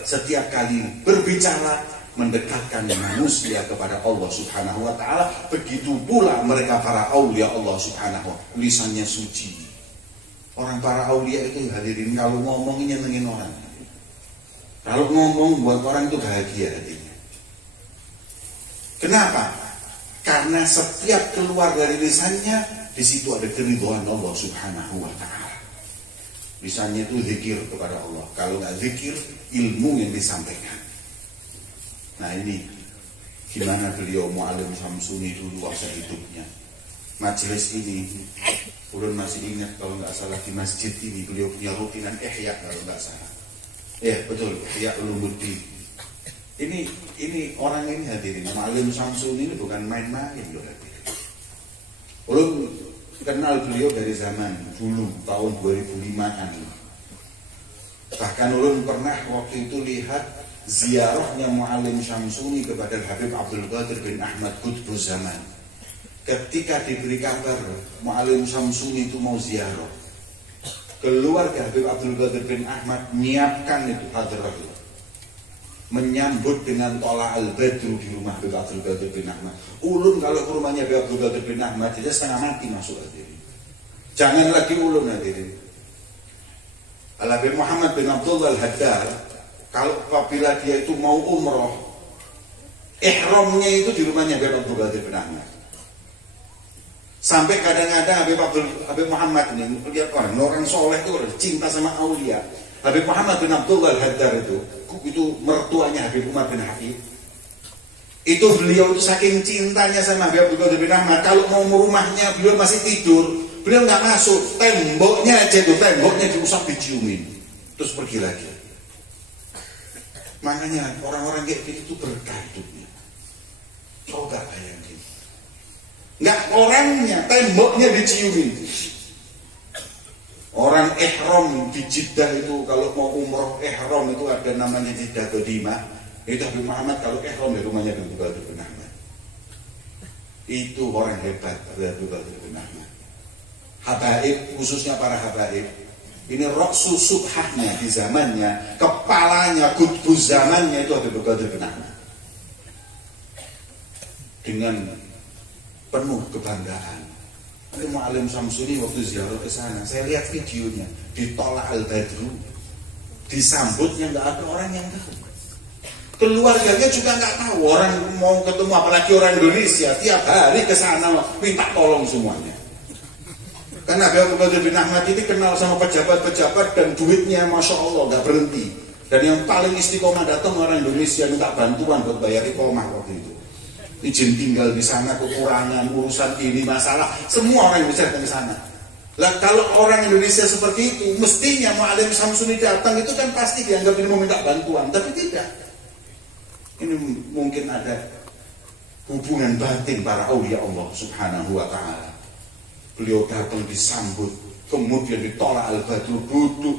setiap kali berbicara mendekatkan manusia kepada Allah Subhanahu Wa Taala. Begitu pula mereka para aulia Allah Subhanahu. Lisannya suci. Orang para aulia itu hadirin kalau ngomongnya nyenengin orang. Kalau ngomong buat orang itu bahagia hatinya. Kenapa? Karena setiap keluar dari lisannya, di situ ada keridhaan Allah Subhanahu wa Ta'ala. Lisannya itu zikir kepada Allah. Kalau nggak zikir, ilmu yang disampaikan. Nah ini gimana beliau Mu'allim Syamsuni dulu masa hidupnya. Majelis ini, ulun masih ingat kalau nggak salah di masjid ini beliau punya rutinan ihya kalau nggak salah. Ya betul, ihya ulumuddin. Ini orang ini hadirin, Mu'allim Syamsuni ini bukan main-main loh hadirin. Ulun kenal beliau dari zaman dulu tahun 2005-an. Bahkan ulun pernah waktu itu lihat ziarahnya Mu'allim Syamsuni kepada Habib Abdul Qadir bin Ahmad Qutbuz Zaman. Ketika diberi kabar Mu'allim Syamsuni itu mau ziarah, keluarga Habib Abdul Qadir bin Ahmad menyiapkan itu hadrah itu, menyambut dengan tola al-badru di rumah Habib Abdul Qadir bin Ahmad. Ulun kalau ke rumahnya Habib Abdul Qadir bin Ahmad dia setengah mati masuk hadirin. Jangan lagi ulun hadirin. Al-Habib Muhammad bin Abdullah Al-Haddad, kalau apabila dia itu mau umroh, ihramnya itu di rumahnya Habib Abdul Qadir bin Ahmad. Sampai kadang-kadang Habib Muhammad ini lihat orang soleh itu cinta sama aulia. Habib Muhammad bin Abdullah Al-Haddad itu mertuanya Habib Umar bin Hafid. Itu beliau itu saking cintanya sama Habib Abdul Qadir bin Ahmad, kalau mau rumahnya beliau masih tidur, beliau nggak masuk, temboknya aja tuh, temboknya diusap diciumin, terus pergi lagi. Makanya orang-orang kayak gitu berkah hidupnya. Coba bayangin. Nggak orangnya, temboknya diciumin. Orang ihram di Jeddah itu kalau mau umroh ihram itu ada namanya Jeddah Qadimah. Itu Habib Muhammad kalau ihram di rumahnya Habib Qadir bin Ahmad. Itu orang hebat Habib Qadir bin Ahmad. Habaib, khususnya para habaib. Ini roksu subhahnya di zamannya, kepalanya, kutbuz zamannya itu Habib Qadir bin Ahmad. Dengan penuh kebanggaan. Ini Mu'allim Syamsuni waktu ziarah ke sana, saya lihat videonya, ditolak al-badru, disambutnya nggak ada orang yang tahu. Keluarganya juga nggak tahu, orang mau ketemu apalagi orang Indonesia, tiap hari ke sana minta tolong semuanya. Karena Habib Qadir bin Ahmad ini kenal sama pejabat-pejabat dan duitnya Masya Allah nggak berhenti. Dan yang paling istiqomah datang orang Indonesia minta bantuan buat bayar iqomah waktu itu. Izin tinggal di sana, kekurangan, urusan ini, masalah, semua orang Indonesia datang ke sana. Lah kalau orang Indonesia seperti itu, mestinya Mu'allim Syamsuni datang itu kan pasti dianggap ini mau minta bantuan, tapi tidak. Ini mungkin ada hubungan batin para aulia Allah Subhanahu wa Ta'ala. Beliau datang disambut, kemudian ditolak al-badru, duduk.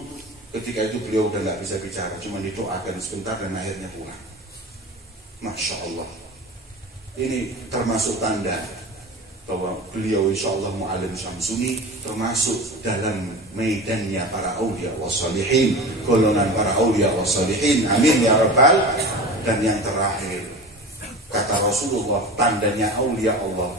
Ketika itu beliau udah nggak bisa bicara, cuma didoakan sebentar dan akhirnya pulang. Masya Allah. Ini termasuk tanda bahwa beliau insya Allah Mu'allim Syamsuni termasuk dalam medannya para aulia wassalihin, golongan para aulia wassalihin. Amin ya rabbal. Dan yang terakhir, kata Rasulullah, tandanya aulia Allah,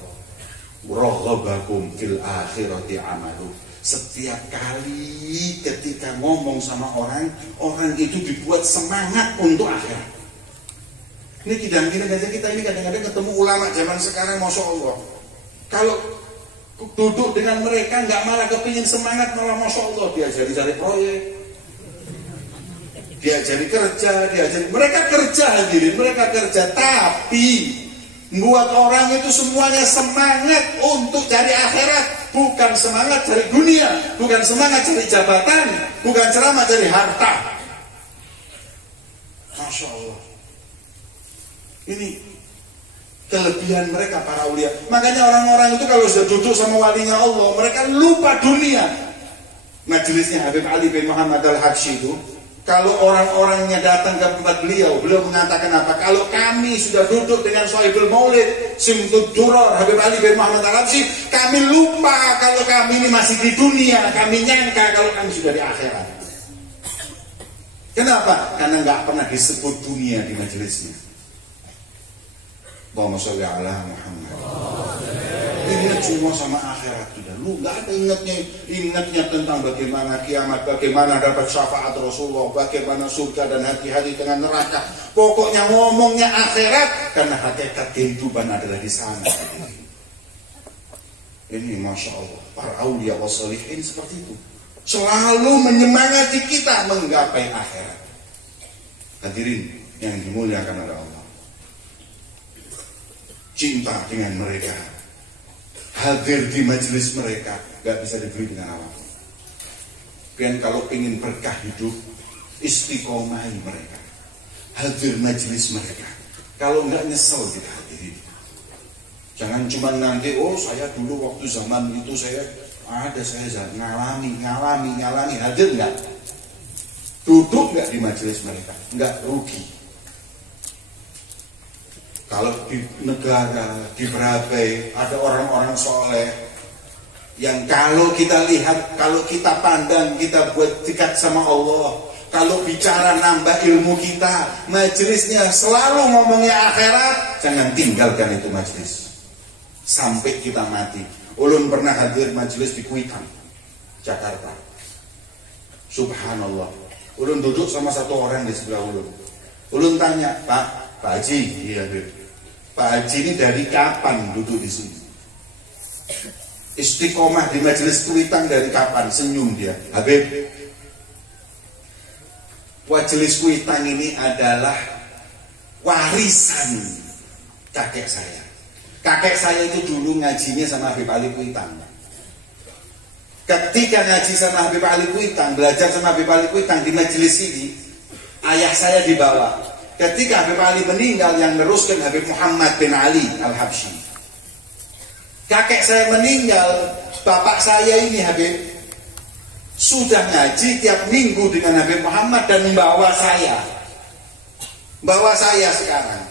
raghabakum fil akhirati amalu. Setiap kali ketika ngomong sama orang, orang itu dibuat semangat untuk akhirat. Ini kidang-kidang aja kita ini kadang-kadang ketemu ulama zaman sekarang, Masya Allah. Kalau duduk dengan mereka nggak malah kepingin semangat, malah Masya Allah diajari cari proyek, diajari kerja, mereka kerja hadirin, mereka kerja, tapi buat orang itu semuanya semangat untuk cari akhirat, bukan semangat cari dunia, bukan semangat cari jabatan, bukan ceramah cari harta. Masya Allah. Ini kelebihan mereka para aulia. Makanya orang-orang itu kalau sudah duduk sama walinya Allah, mereka lupa dunia. Majelisnya Habib Ali bin Muhammad Al-Habsyi itu, kalau orang-orangnya datang ke tempat beliau mengatakan apa? Kalau kami sudah duduk dengan Sohibul Maulid, Simtud Duror, Habib Ali bin Muhammad Al-Habsyi, kami lupa kalau kami ini masih di dunia. Kami nyangka kalau kami sudah di akhirat. Kenapa? Karena nggak pernah disebut dunia di majelisnya. Allahumma sholli ala Muhammad. Ini cuma sama akhirat. sudah. Lu nggak ada ingatnya tentang bagaimana kiamat, bagaimana dapat syafaat Rasulullah, bagaimana surga dan hati-hati dengan neraka. Pokoknya ngomongnya akhirat, karena hakikat kehidupan adalah di sana. Ini Masya Allah, para awliya wa shalihin seperti itu. Selalu menyemangati kita menggapai akhirat. Hadirin yang dimuliakan oleh Allah, cinta dengan mereka, hadir di majelis mereka, gak bisa dibeli dengan apapun. Dan kalau ingin berkah hidup, istiqomahi mereka, hadir majelis mereka. Kalau nggak nyesel kita hadirin. Jangan cuma nanti, oh saya dulu waktu zaman itu saya ngalami, hadir nggak? Duduk nggak di majelis mereka? Nggak rugi. Kalau di negara, di Berabai, ada orang-orang soleh yang kalau kita lihat, kalau kita pandang, kita buat dekat sama Allah. Kalau bicara nambah ilmu kita, majelisnya selalu ngomongnya akhirat, jangan tinggalkan itu majelis sampai kita mati. Ulun pernah hadir majelis di Kuitang, Jakarta. Subhanallah. Ulun duduk sama satu orang di sebelah ulun. Ulun tanya, Pak Haji, iya Pak Haji ini dari kapan duduk di sini? Istiqomah di majelis Kuitang dari kapan? Senyum dia. Habib, majelis Kuitang ini adalah warisan kakek saya. Kakek saya itu dulu ngajinya sama Habib Ali Kuitang. Ketika ngaji sama Habib Ali Kuitang, belajar sama Habib Ali Kuitang di majelis ini, ayah saya dibawa. Ketika Habib Ali meninggal, yang meneruskan Habib Muhammad bin Ali Al-Habsyi. Kakek saya meninggal, bapak saya ini Habib sudah ngaji tiap minggu dengan Habib Muhammad dan membawa saya. Bawa saya sekarang.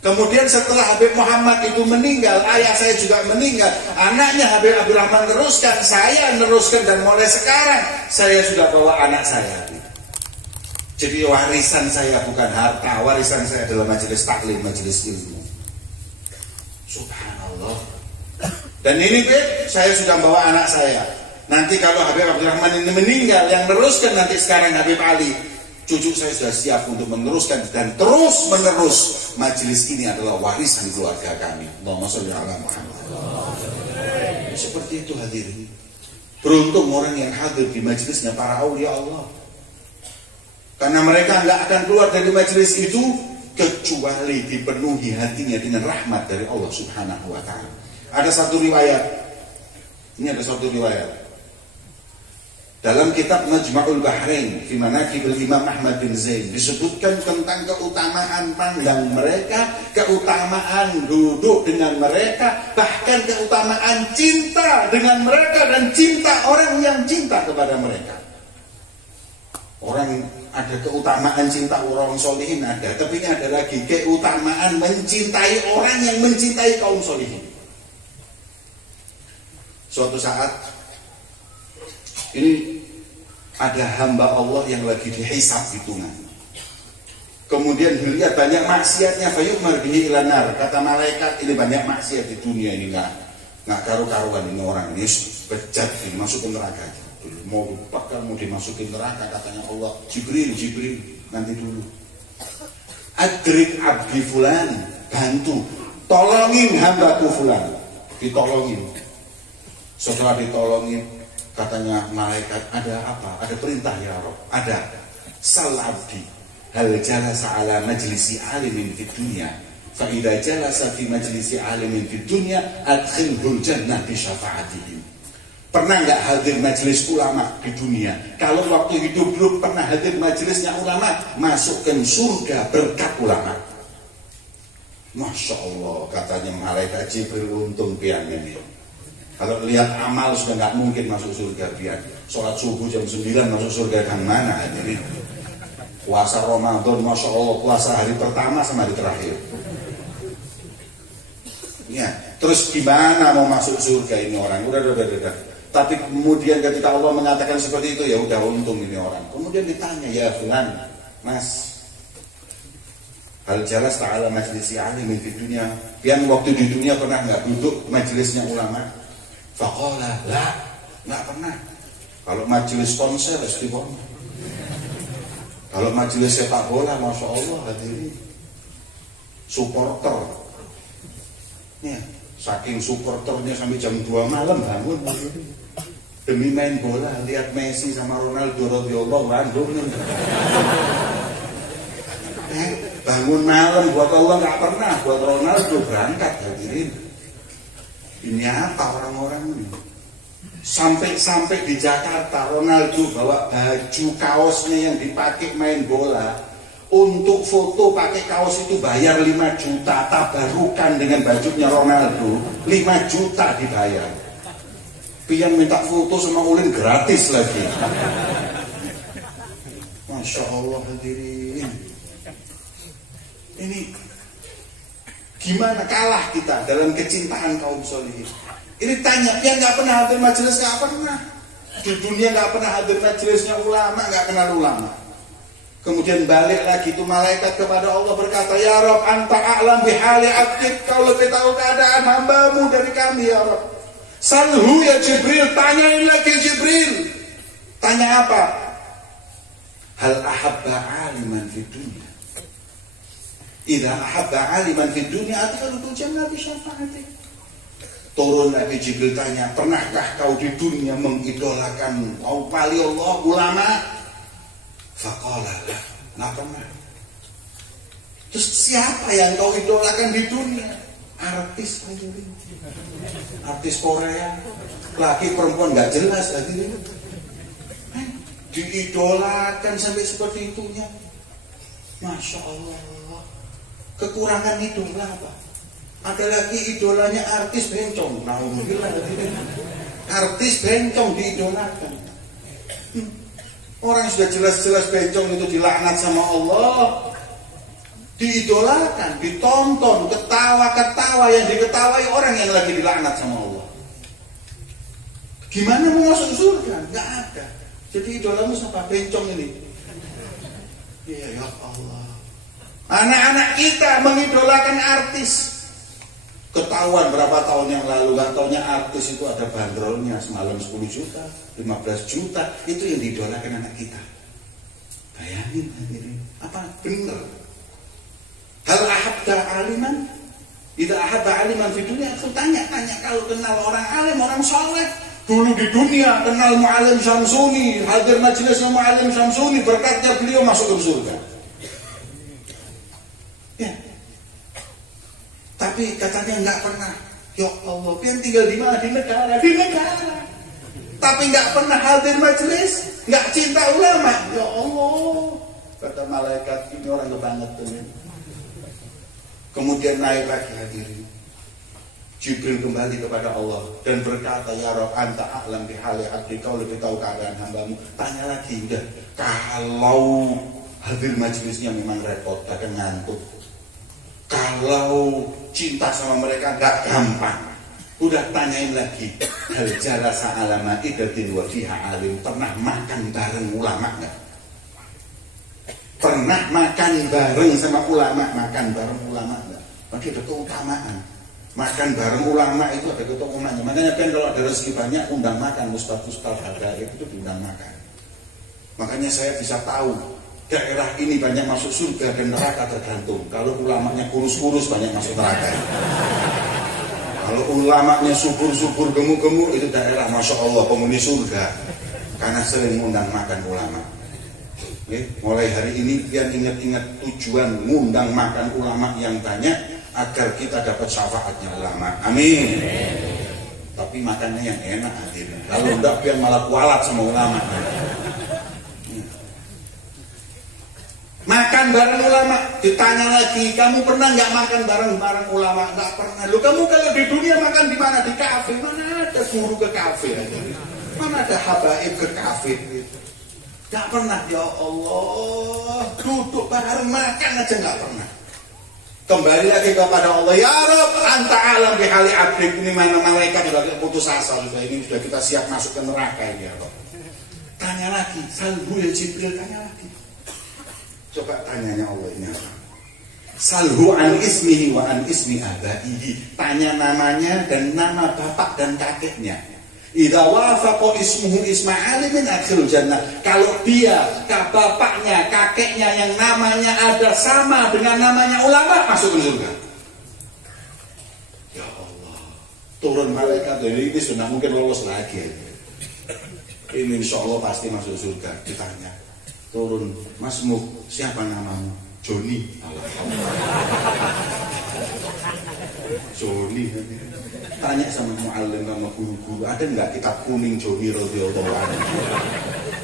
Kemudian setelah Habib Muhammad itu meninggal, ayah saya juga meninggal. Anaknya Habib Abdul Rahman meneruskan, saya meneruskan, dan mulai sekarang saya sudah bawa anak saya. Jadi warisan saya bukan harta, warisan saya adalah majelis taklim, majelis ilmu. Subhanallah. Dan ini saya sudah bawa anak saya. Nanti kalau Habib Abdul Rahman ini meninggal, yang meneruskan nanti sekarang Habib Ali. Cucu saya sudah siap untuk meneruskan dan terus menerus. Majelis ini adalah warisan keluarga kami. Allahumma sholli ala Muhammad. Seperti itu hadirin. Beruntung orang yang hadir di majelisnya para aulia Allah. Karena mereka nggak akan keluar dari majelis itu kecuali dipenuhi hatinya dengan rahmat dari Allah Subhanahu wa Ta'ala. Ada satu riwayat. Ini ada satu riwayat. Dalam kitab Majma'ul Bahrain fi Manaqibul Imam Ahmad bin Zain disebutkan tentang keutamaan pandang mereka, keutamaan duduk dengan mereka, bahkan keutamaan cinta dengan mereka dan cinta orang yang cinta kepada mereka. Orang ada keutamaan cinta orang solihin ada, tapi ini ada lagi keutamaan mencintai orang yang mencintai kaum solihin. Suatu saat ini ada hamba Allah yang lagi dihisab hitungan. Kemudian dilihat banyak maksiatnya, fayumar bihi ilanar. Kata malaikat, ini banyak maksiat di dunia ini, nggak karu-karuan ini orang ini bejat, masuk ke neraka. Mau bakal mau dimasukin neraka, katanya Allah, Jibril nanti dulu. Adrik abdi fulan, bantu, tolongin hambaku fulan, ditolongin. Setelah ditolongin, katanya malaikat, ada apa? Ada perintah ya Rabb. Ada. Sal abdi hal jalasa ala majlisi alimin fid dunya fa idza jalasa fi majlisi alimin fid dunya adkhilhul jannah bi syafaatihim. Pernah nggak hadir majelis ulama di dunia? Kalau waktu hidup belum pernah hadir majelisnya ulama, masukkan surga berkat ulama. Masya Allah, katanya malaikat Jibril, untung pian ini. Kalau lihat amal sudah nggak mungkin masuk surga pian. Sholat subuh jam 9 masuk surga kan mana? Jadi puasa Ramadan, Masya Allah, puasa hari pertama sama hari terakhir. Ya, terus gimana mau masuk surga ini orang? Udah. Tapi kemudian ketika Allah mengatakan seperti itu, ya udah untung ini orang. Kemudian ditanya, ya fulan, Mas, hal jalas ta'ala majlisi alimin di dunia. Pian waktu di dunia pernah nggak duduk majelisnya ulama? Faqala la, nggak pernah. Kalau majelis konser istiqomah. Kalau majelis sepak bola, masya Allah hadirin, supporter. Ya, saking supporternya sampai jam 2 malam bangun demi main bola, lihat Messi sama Ronaldo radhiyallahu anhum. Bangun malam buat Allah nggak pernah, buat Ronaldo berangkat hadirin. Ini apa orang-orang ini? Sampai di Jakarta Ronaldo bawa baju kaosnya yang dipakai main bola. Untuk foto pakai kaos itu bayar 5 juta, tabarukan dengan bajunya Ronaldo 5 juta dibayar. Pian minta foto sama Ulin gratis lagi. Masya Allah hadirin. Ini gimana kalah kita dalam kecintaan kaum solihin. Ini tanya, yang nggak pernah hadir majelis, nggak pernah. Di dunia nggak pernah hadir majelisnya ulama, nggak kenal ulama. Kemudian balik lagi itu malaikat kepada Allah berkata, ya Rabb, anta a'lam bihali abdik, kau lebih tahu keadaan hambamu dari kami ya Rabb. Salhu ya Jibril, tanyain lagi Jibril. Tanya apa? Hal ahabba aliman fi dunia. Idza ahabba aliman fi dunia adkhaluhu jannah bi syafa'ati. Turun Nabi Jibril tanya, pernahkah kau di dunia mengidolakan wali Allah, ulama? Faqala la, nggak pernah. Terus siapa yang kau idolakan di dunia? Artis aja, artis Korea, laki perempuan nggak jelas lagi. Diidolakan sampai seperti itunya. Masya Allah. Kekurangan idola apa? Ada lagi idolanya artis bencong. Alhamdulillah. Artis bencong diidolakan. Orang sudah jelas-jelas bencong itu dilaknat sama Allah, diidolakan, ditonton, ketawa-ketawa, yang diketawai orang yang lagi dilaknat sama Allah. Gimana mau masuk surga? Nggak ada. Jadi idolamu siapa? Bencong ini. Ya Allah. Anak-anak kita mengidolakan artis. Ketahuan berapa tahun yang lalu, gak taunya artis itu ada bandrolnya semalam 10 juta, 15 juta, itu yang diidolakan anak kita. Bayangin hadirin, apa bener? Hal ahabda aliman, idza ahabda aliman di dunia, aku tanya kalau kenal orang alim, orang soleh, dulu di dunia kenal Mu'alim Syamsuni, hadir majelisnya Mu'alim Syamsuni, berkatnya beliau masuk ke surga. Ya. Tapi katanya nggak pernah. Ya Allah, pian tinggal di mana? Di negara. Tapi nggak pernah hadir majelis, nggak cinta ulama. Ya Allah, kata malaikat, ini orang kebangetan. Kemudian naik lagi hadirin. Jibril kembali kepada Allah dan berkata, ya Rabb, anta a'lam bihali abdi, kau lebih tahu keadaan hambamu. Tanya lagi, udah. Kalau hadir majelisnya memang repot, bahkan ngantuk. Kalau cinta sama mereka gak gampang, udah tanyain lagi. Hal jalasa alama idatin wa fiha alim, pernah makan bareng ulama gak? Pernah makan bareng sama ulama, makan bareng ulama gak? Maka ada keutamaan. Makan bareng ulama itu ada keutamaannya. Makanya kan kalau ada rezeki banyak, undang makan, ustaz-ustaz ada itu diundang makan. Makanya saya bisa tahu daerah ini banyak masuk surga dan neraka tergantung. Kalau ulamanya kurus-kurus banyak masuk neraka. Kalau ulamanya subur-subur, gemuk-gemuk, itu daerah Masya Allah penghuni surga. Karena sering mengundang makan ulama. Oke? Mulai hari ini biar ingat-ingat tujuan mengundang makan ulama yang banyak agar kita dapat syafaatnya ulama. Amin. Tapi makannya yang enak hadirin. Kalau enggak biar malah kualat sama ulama. Makan bareng ulama, ditanya lagi, kamu pernah nggak makan bareng ulama? Nggak pernah. Lu kamu kalau di dunia makan di mana? Di kafe. Mana ada guru ke kafe? Mana ada habaib ke kafe? Nggak pernah. Ya Allah, duduk bareng makan aja nggak pernah. Kembali lagi kepada Allah. Ya Rabb, anta alam bihali abdik. Ini mana malaikat sudah putus asa sudah. Ini sudah kita siap masuk ke neraka ini ya Rabb. Tanya lagi, Salhu ya Jibril, tanya lagi. Coba tanyanya Allah ini apa? Salhu an ismihi wa an ismi abaihi. Tanya namanya dan nama bapak dan kakeknya. Idza wafaqa ismuhu isma alimin adkhilul jannah. Kalau dia, bapaknya, kakeknya yang namanya ada sama dengan namanya ulama, masuk ke surga. Ya Allah. Turun malaikat dari ini sudah mungkin lolos lagi. Ini insya Allah pasti masuk surga. Ditanya, turun, Masmu, siapa namamu? Joni. Joni. Tanya sama muallim, sama guru-guru, ada nggak kitab kuning Joni radhiyallahu anhu?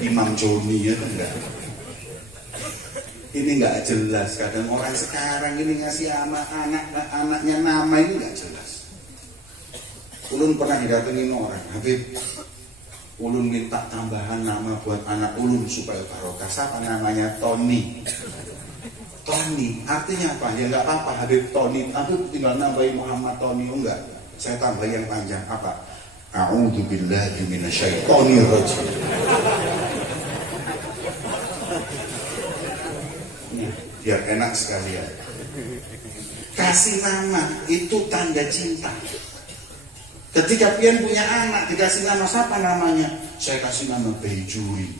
Imam Joni ya kan enggak? Ini nggak jelas. Kadang orang sekarang ini ngasih anaknya nama ini nggak jelas. Ulun pernah didatengin orang, Habib, ulun minta tambahan nama buat anak ulun supaya barokah. Siapa namanya? Tony. Tony, artinya apa? Ya nggak apa-apa, Habib Tony. Habib tinggal nambahin Muhammad Tony, enggak? Saya tambah yang panjang, apa? A'udzubillahi minasyaitonir rajim. Biar enak sekalian. Kasih nama itu tanda cinta. Ketika pian punya anak, dikasih nama siapa namanya? Saya kasih nama Bejuri,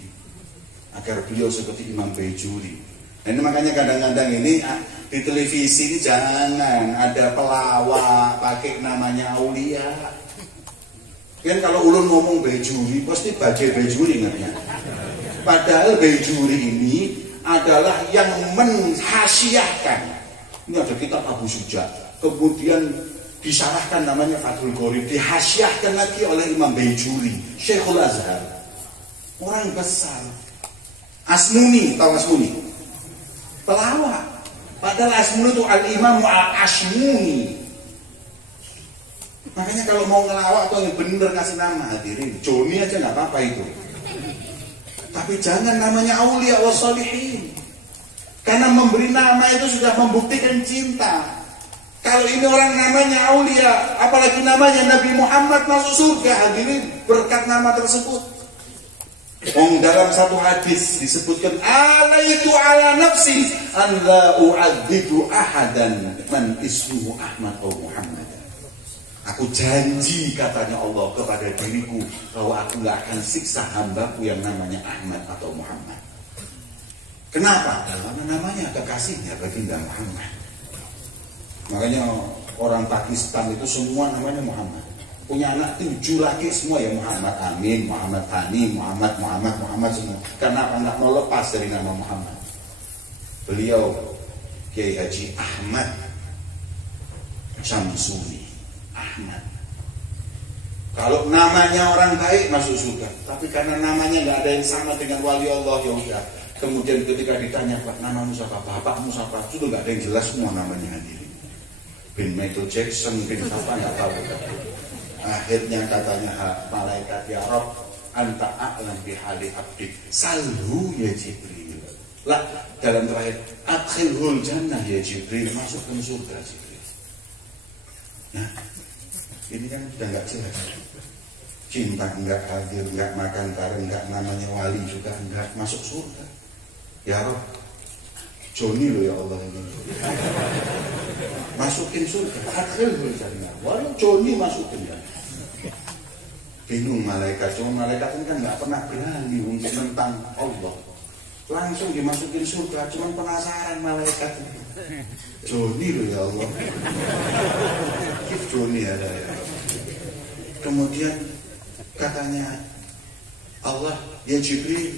agar beliau seperti Imam Bejuri. Nah, ini makanya kadang-kadang ini di televisi ini jangan ada pelawak pakai namanya aulia. Kan kalau ulun ngomong Bejuri pasti bajai Bejuri namanya. Padahal Bejuri ini adalah yang menghasiahkan. Ini ada kitab Abu Suja. Kemudian disarahkan namanya Fathul Qorib, dihasiahkan lagi oleh Imam Bejuri, Syekhul Azhar. Orang besar. Asmuni, tahu Asmuni? Pelawak. Padahal Asmuni itu Al-Imam Al-Ashmuni. Makanya kalau mau ngelawak atau yang bener kasih nama, hadirin, Joni aja nggak apa-apa itu. Tapi jangan namanya aulia wa sholihin. Karena memberi nama itu sudah membuktikan cinta. Kalau ini orang namanya aulia, apalagi namanya Nabi Muhammad masuk surga, hadirin, berkat nama tersebut. Dalam satu hadis disebutkan, alaitu ala nafsi an la u'adzibu ahadan man ismuhu Ahmad atau Muhammad. Aku janji, katanya Allah, kepada diriku bahwa aku gak akan siksa hambaku yang namanya Ahmad atau Muhammad. Kenapa? Karena namanya kekasihnya baginda Muhammad. Makanya orang Pakistan itu semua namanya Muhammad. Punya anak 7 laki semua ya Muhammad Amin, Muhammad Hani, Muhammad semua. Karena anak mau lepas dari nama Muhammad. Beliau Kiai Haji Ahmad Syamsuni. Ahmad. Kalau namanya orang baik masuk surga, tapi karena namanya nggak ada yang sama dengan wali Allah, ya udah. Kemudian ketika ditanya, Pak, namamu siapa? Bapakmu siapa? Sudah nggak ada yang jelas semua namanya hadirin. Bin Michael Jackson, bin apa nggak tahu. Akhirnya katanya malaikat, ya Rob, anta a'lam bihali abdik, salhu ya Jibril. Lah dalam terakhir, adkhilhul jannah ya Jibril, masuk ke surga Jibril. Nah, ini kan sudah nggak jelas. Cinta enggak hadir, enggak makan bareng, enggak namanya wali juga enggak masuk surga. Ya Rob, Joni lo ya Allah ini. Masukin surga, adkhilhul jannah. Walau Joni masukin ya. Bingung malaikat, cuma malaikat ini kan nggak pernah berani untuk menentang Allah. Langsung dimasukin surga, cuma penasaran malaikat. Joni loh ya Allah. Joni ada ya. Kemudian katanya Allah, ya Jibril,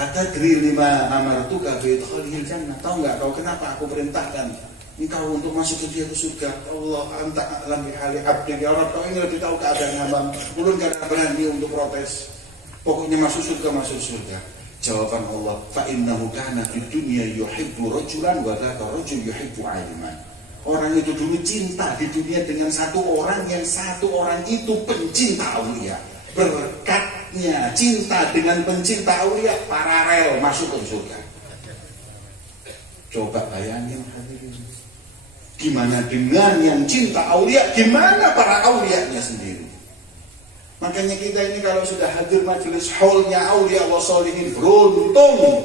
atadri lima amartuka bi idkhalil jannah. Tahu nggak kau kenapa aku perintahkan engkau untuk masuk ke dia ke surga? Allah, anta a'lam bihali abdi, ya Allah, kau ini lebih tahu keadaan hamba. Ulun gak berani untuk protes. Pokoknya masuk surga. Jawaban Allah, fa innahu kana fid dunya yuhibbu rajulan wa dzaka rajul yuhibbu aliman. Orang itu dulu cinta di dunia dengan satu orang, yang satu orang itu pencinta aulia. Berkatnya cinta dengan pencinta aulia paralel masuk ke surga. Coba bayangin hadirin. Gimana dengan yang cinta aulia, gimana para aulianya sendiri. Makanya kita ini kalau sudah hadir majelis haulnya aulia wa sholihin beruntung.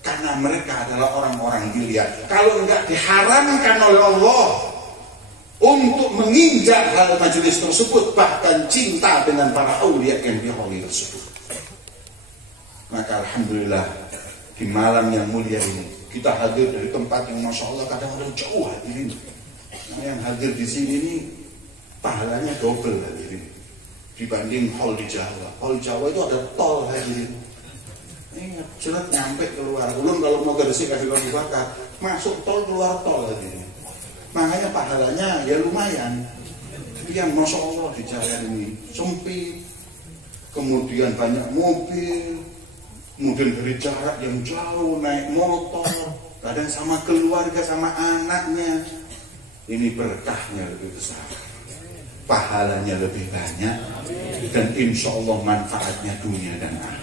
Karena karena mereka adalah orang-orang pilihan. Kalau enggak diharamkan oleh Allah untuk menginjak hal majelis tersebut, bahkan cinta dengan para aulia yang diholi tersebut, maka alhamdulillah di malam yang mulia ini kita hadir dari tempat yang masya Allah kadang-kadang jauh hadirin. Nah, yang hadir di sini ini pahalanya double hadirin dibanding hall di Jawa. Hall Jawa itu ada tol hadirin. Ingat, sudah nyampe keluar. Ulun kalau mau ke Gresik kasih Abu Bakar, masuk tol keluar tol hadirin. Makanya pahalanya ya lumayan. Yang masya Allah di jalan ini sempit, kemudian banyak mobil, kemudian dari jarak yang jauh naik motor, kadang sama keluarga sama anaknya. Ini berkahnya lebih besar, pahalanya lebih banyak, dan insya Allah manfaatnya dunia dan akhirat.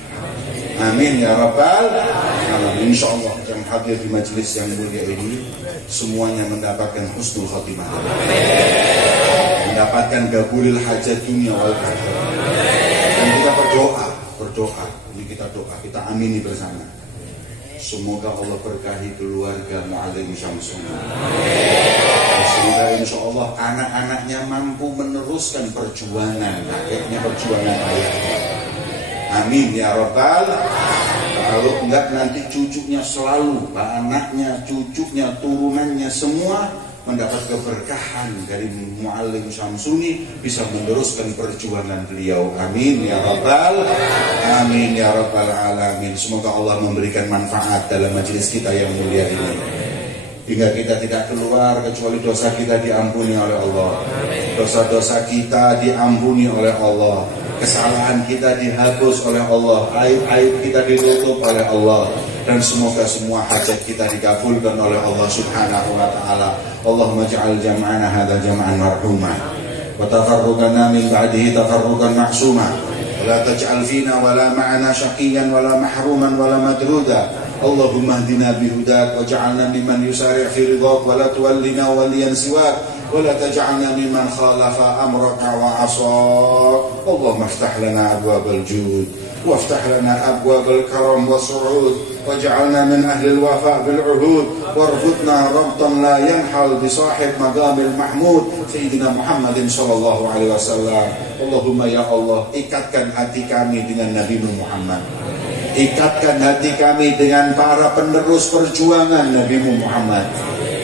Amin ya rabbal alamin. Insya Allah yang hadir di majelis yang mulia ini semuanya mendapatkan husnul khatimah, mendapatkan gabulil hajat dunia wal akhirah. Dan kita berdoa, ini kita doa, kita amini bersama. Semoga Allah berkahi keluarga Muallim Syamsul. Semoga insya Allah anak-anaknya mampu meneruskan perjuangan, kakeknya perjuangan ayahnya. Amin ya rabbal. Kalau enggak nanti cucunya selalu, anaknya, cucunya, turunannya semua mendapat keberkahan dari Muallim Syamsuni, bisa meneruskan perjuangan beliau. Amin ya rabbal amin ya rabbal alamin. Semoga Allah memberikan manfaat dalam majelis kita yang mulia ini, hingga kita tidak keluar kecuali dosa kita diampuni oleh Allah, dosa-dosa kita diampuni oleh Allah, kesalahan kita dihapus oleh Allah, aib-aib kita ditutup oleh Allah, dan semoga semua hajat kita dikabulkan oleh Allah Subhanahu wa taala. Allahumma ja'al jam'ana hadza jam'an marhuma wa tafarruqana min ba'dihi tafarruqan ma'suma wa la taj'al fina wa la ma'ana syaqiyan wa la mahruman wa la madruda. Allahumma hdina bihudak waj'alna mimman yusari' fi ridhak wa la tuwallina waliyan siwak wa la taj'alna mimman khalafa amraka wa 'asak. Allahumma iftah lana abwabal jud وافتح لنا أبواب الكرم والسعود واجعلنا من أهل الوفاء بالعهود واربطنا ربطا لا ينحل بصاحب مقام المحمود سيدنا محمد صلى الله عليه وسلم. Allahumma ya Allah, ikatkan hati kami dengan Nabi Muhammad, ikatkan hati kami dengan para penerus perjuangan Nabi Muhammad,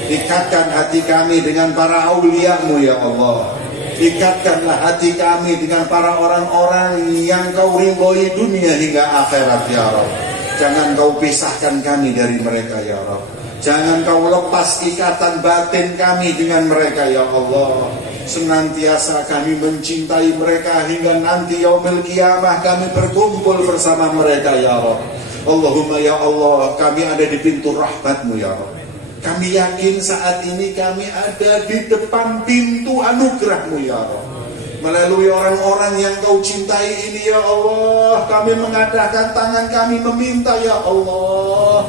ikatkan hati kami dengan para auliamu ya Allah. Ikatkanlah hati kami dengan para orang-orang yang kau ridhoi dunia hingga akhirat ya Rabb. Jangan kau pisahkan kami dari mereka ya Rabb. Jangan kau lepas ikatan batin kami dengan mereka ya Allah. Senantiasa kami mencintai mereka hingga nanti yaumil qiyamah kami berkumpul bersama mereka ya Rabb. Allahumma ya Allah, kami ada di pintu rahmat-Mu ya Rabb. Kami yakin saat ini kami ada di depan pintu anugerah-Mu ya Allah. Melalui orang-orang yang Kau cintai ini ya Allah, kami mengadakan tangan kami meminta ya Allah,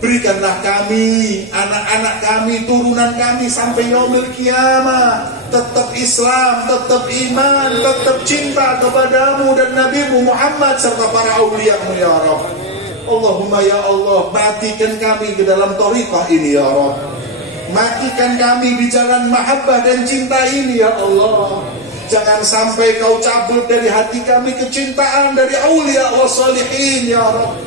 berikanlah kami, anak-anak kami, turunan kami sampai yaumil qiyamah tetap Islam, tetap iman, tetap cinta kepadamu dan Nabi-Mu Muhammad serta para aulia-Mu ya Rabb. Allahumma ya Allah, matikan kami ke dalam thariqah ini ya Rabb. Matikan kami di jalan mahabbah dan cinta ini ya Allah. Jangan sampai Kau cabut dari hati kami kecintaan dari aulia wa salihin ya Rabb.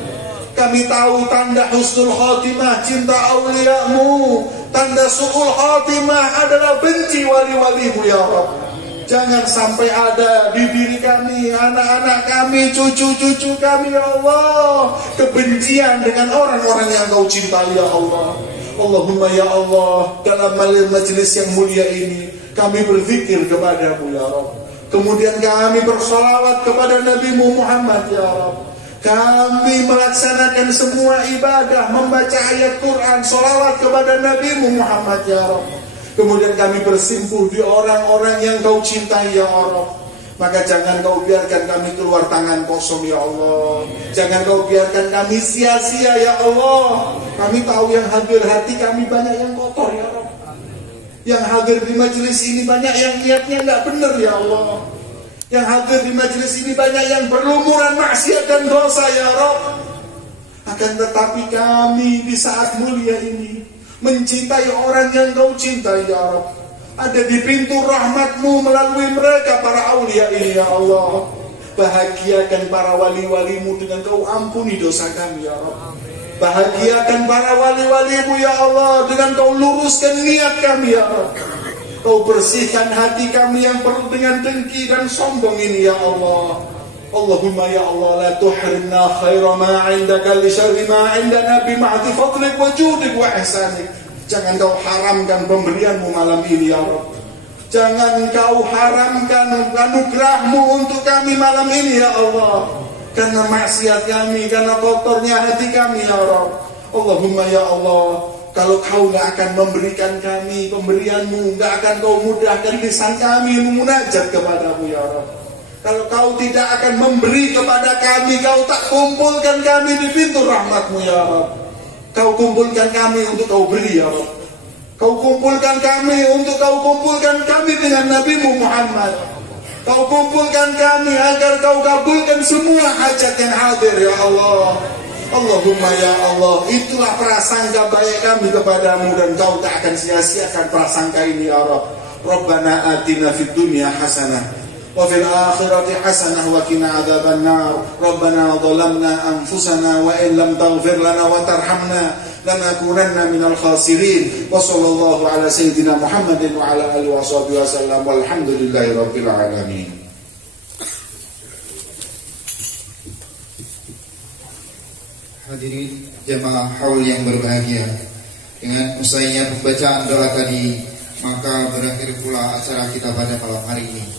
Kami tahu tanda husnul khatimah cinta aulia-Mu, tanda su'ul khatimah adalah benci wali-wali-Mu ya Rabb. Jangan sampai ada di diri kami, anak-anak kami, cucu-cucu kami ya Allah, kebencian dengan orang-orang yang Kau cintai ya Allah. Allahumma ya Allah, dalam majelis yang mulia ini kami berzikir kepada-Mu ya Rabb. Kemudian kami bersolawat kepada Nabi-Mu Muhammad ya Rabb. Kami melaksanakan semua ibadah, membaca ayat Quran, solawat kepada Nabi-Mu Muhammad ya Rabb. Kemudian kami bersimpuh di orang-orang yang Kau cintai ya Allah. Maka jangan Kau biarkan kami keluar tangan kosong ya Allah. Jangan Kau biarkan kami sia-sia ya Allah. Kami tahu yang hadir hati kami banyak yang kotor ya Allah. Yang hadir di majelis ini banyak yang niatnya enggak benar ya Allah. Yang hadir di majelis ini banyak yang berlumuran maksiat dan dosa ya Allah. Akan tetapi kami di saat mulia ini mencintai orang yang Kau cintai ya Rabb. Ada di pintu rahmat-Mu melalui mereka para aulia ini ya Allah. Bahagiakan para wali-wali-Mu dengan Kau ampuni dosa kami ya Rabb. Bahagiakan para wali-wali-Mu ya Allah dengan Kau luruskan niat kami ya Rabb. Kau bersihkan hati kami yang penuh dengan dengki dan sombong ini ya Allah. Allahumma ya Allah la tuhrimna khaira ma 'indaka li syarri ma 'indana bi ma'ti fadlik wa judik wa ihsanik. Jangan Kau haramkan pemberian-Mu malam ini ya Rabb. Jangan Kau haramkan anugerah-Mu untuk kami malam ini ya Allah. Karena maksiat kami, karena kotornya hati kami ya Rabb. Allahumma ya Allah, kalau Kau gak akan memberikan kami pemberian-Mu, gak akan Kau mudahkan lisan kami memunajat kepadamu ya Rabb. Kalau Kau tidak akan memberi kepada kami, Kau tak kumpulkan kami di pintu rahmat-Mu ya Rabb. Kau kumpulkan kami untuk Kau beri ya Rabb. Kau kumpulkan kami untuk Kau kumpulkan kami dengan Nabi-Mu Muhammad. Kau kumpulkan kami agar Kau kabulkan semua hajat yang hadir ya Allah. Allahumma ya Allah, itulah prasangka baik kami kepadamu dan Kau tak akan sia-siakan prasangka ini ya Rabb. Rabbana atina fid dunya hasanah وفي الآخرة حسنة وقنا عذاب النار ربنا ظلمنا أنفسنا وإن لم تغفر لنا وترحمنا لنكونن من الخاسرين وصلى الله على سيدنا محمد وعلى آله وصحبه وسلم والحمد لله رب العالمين. Hadirin jemaah haul yang berbahagia, dengan usainya pembacaan doa tadi maka berakhir pula acara kita pada malam hari ini.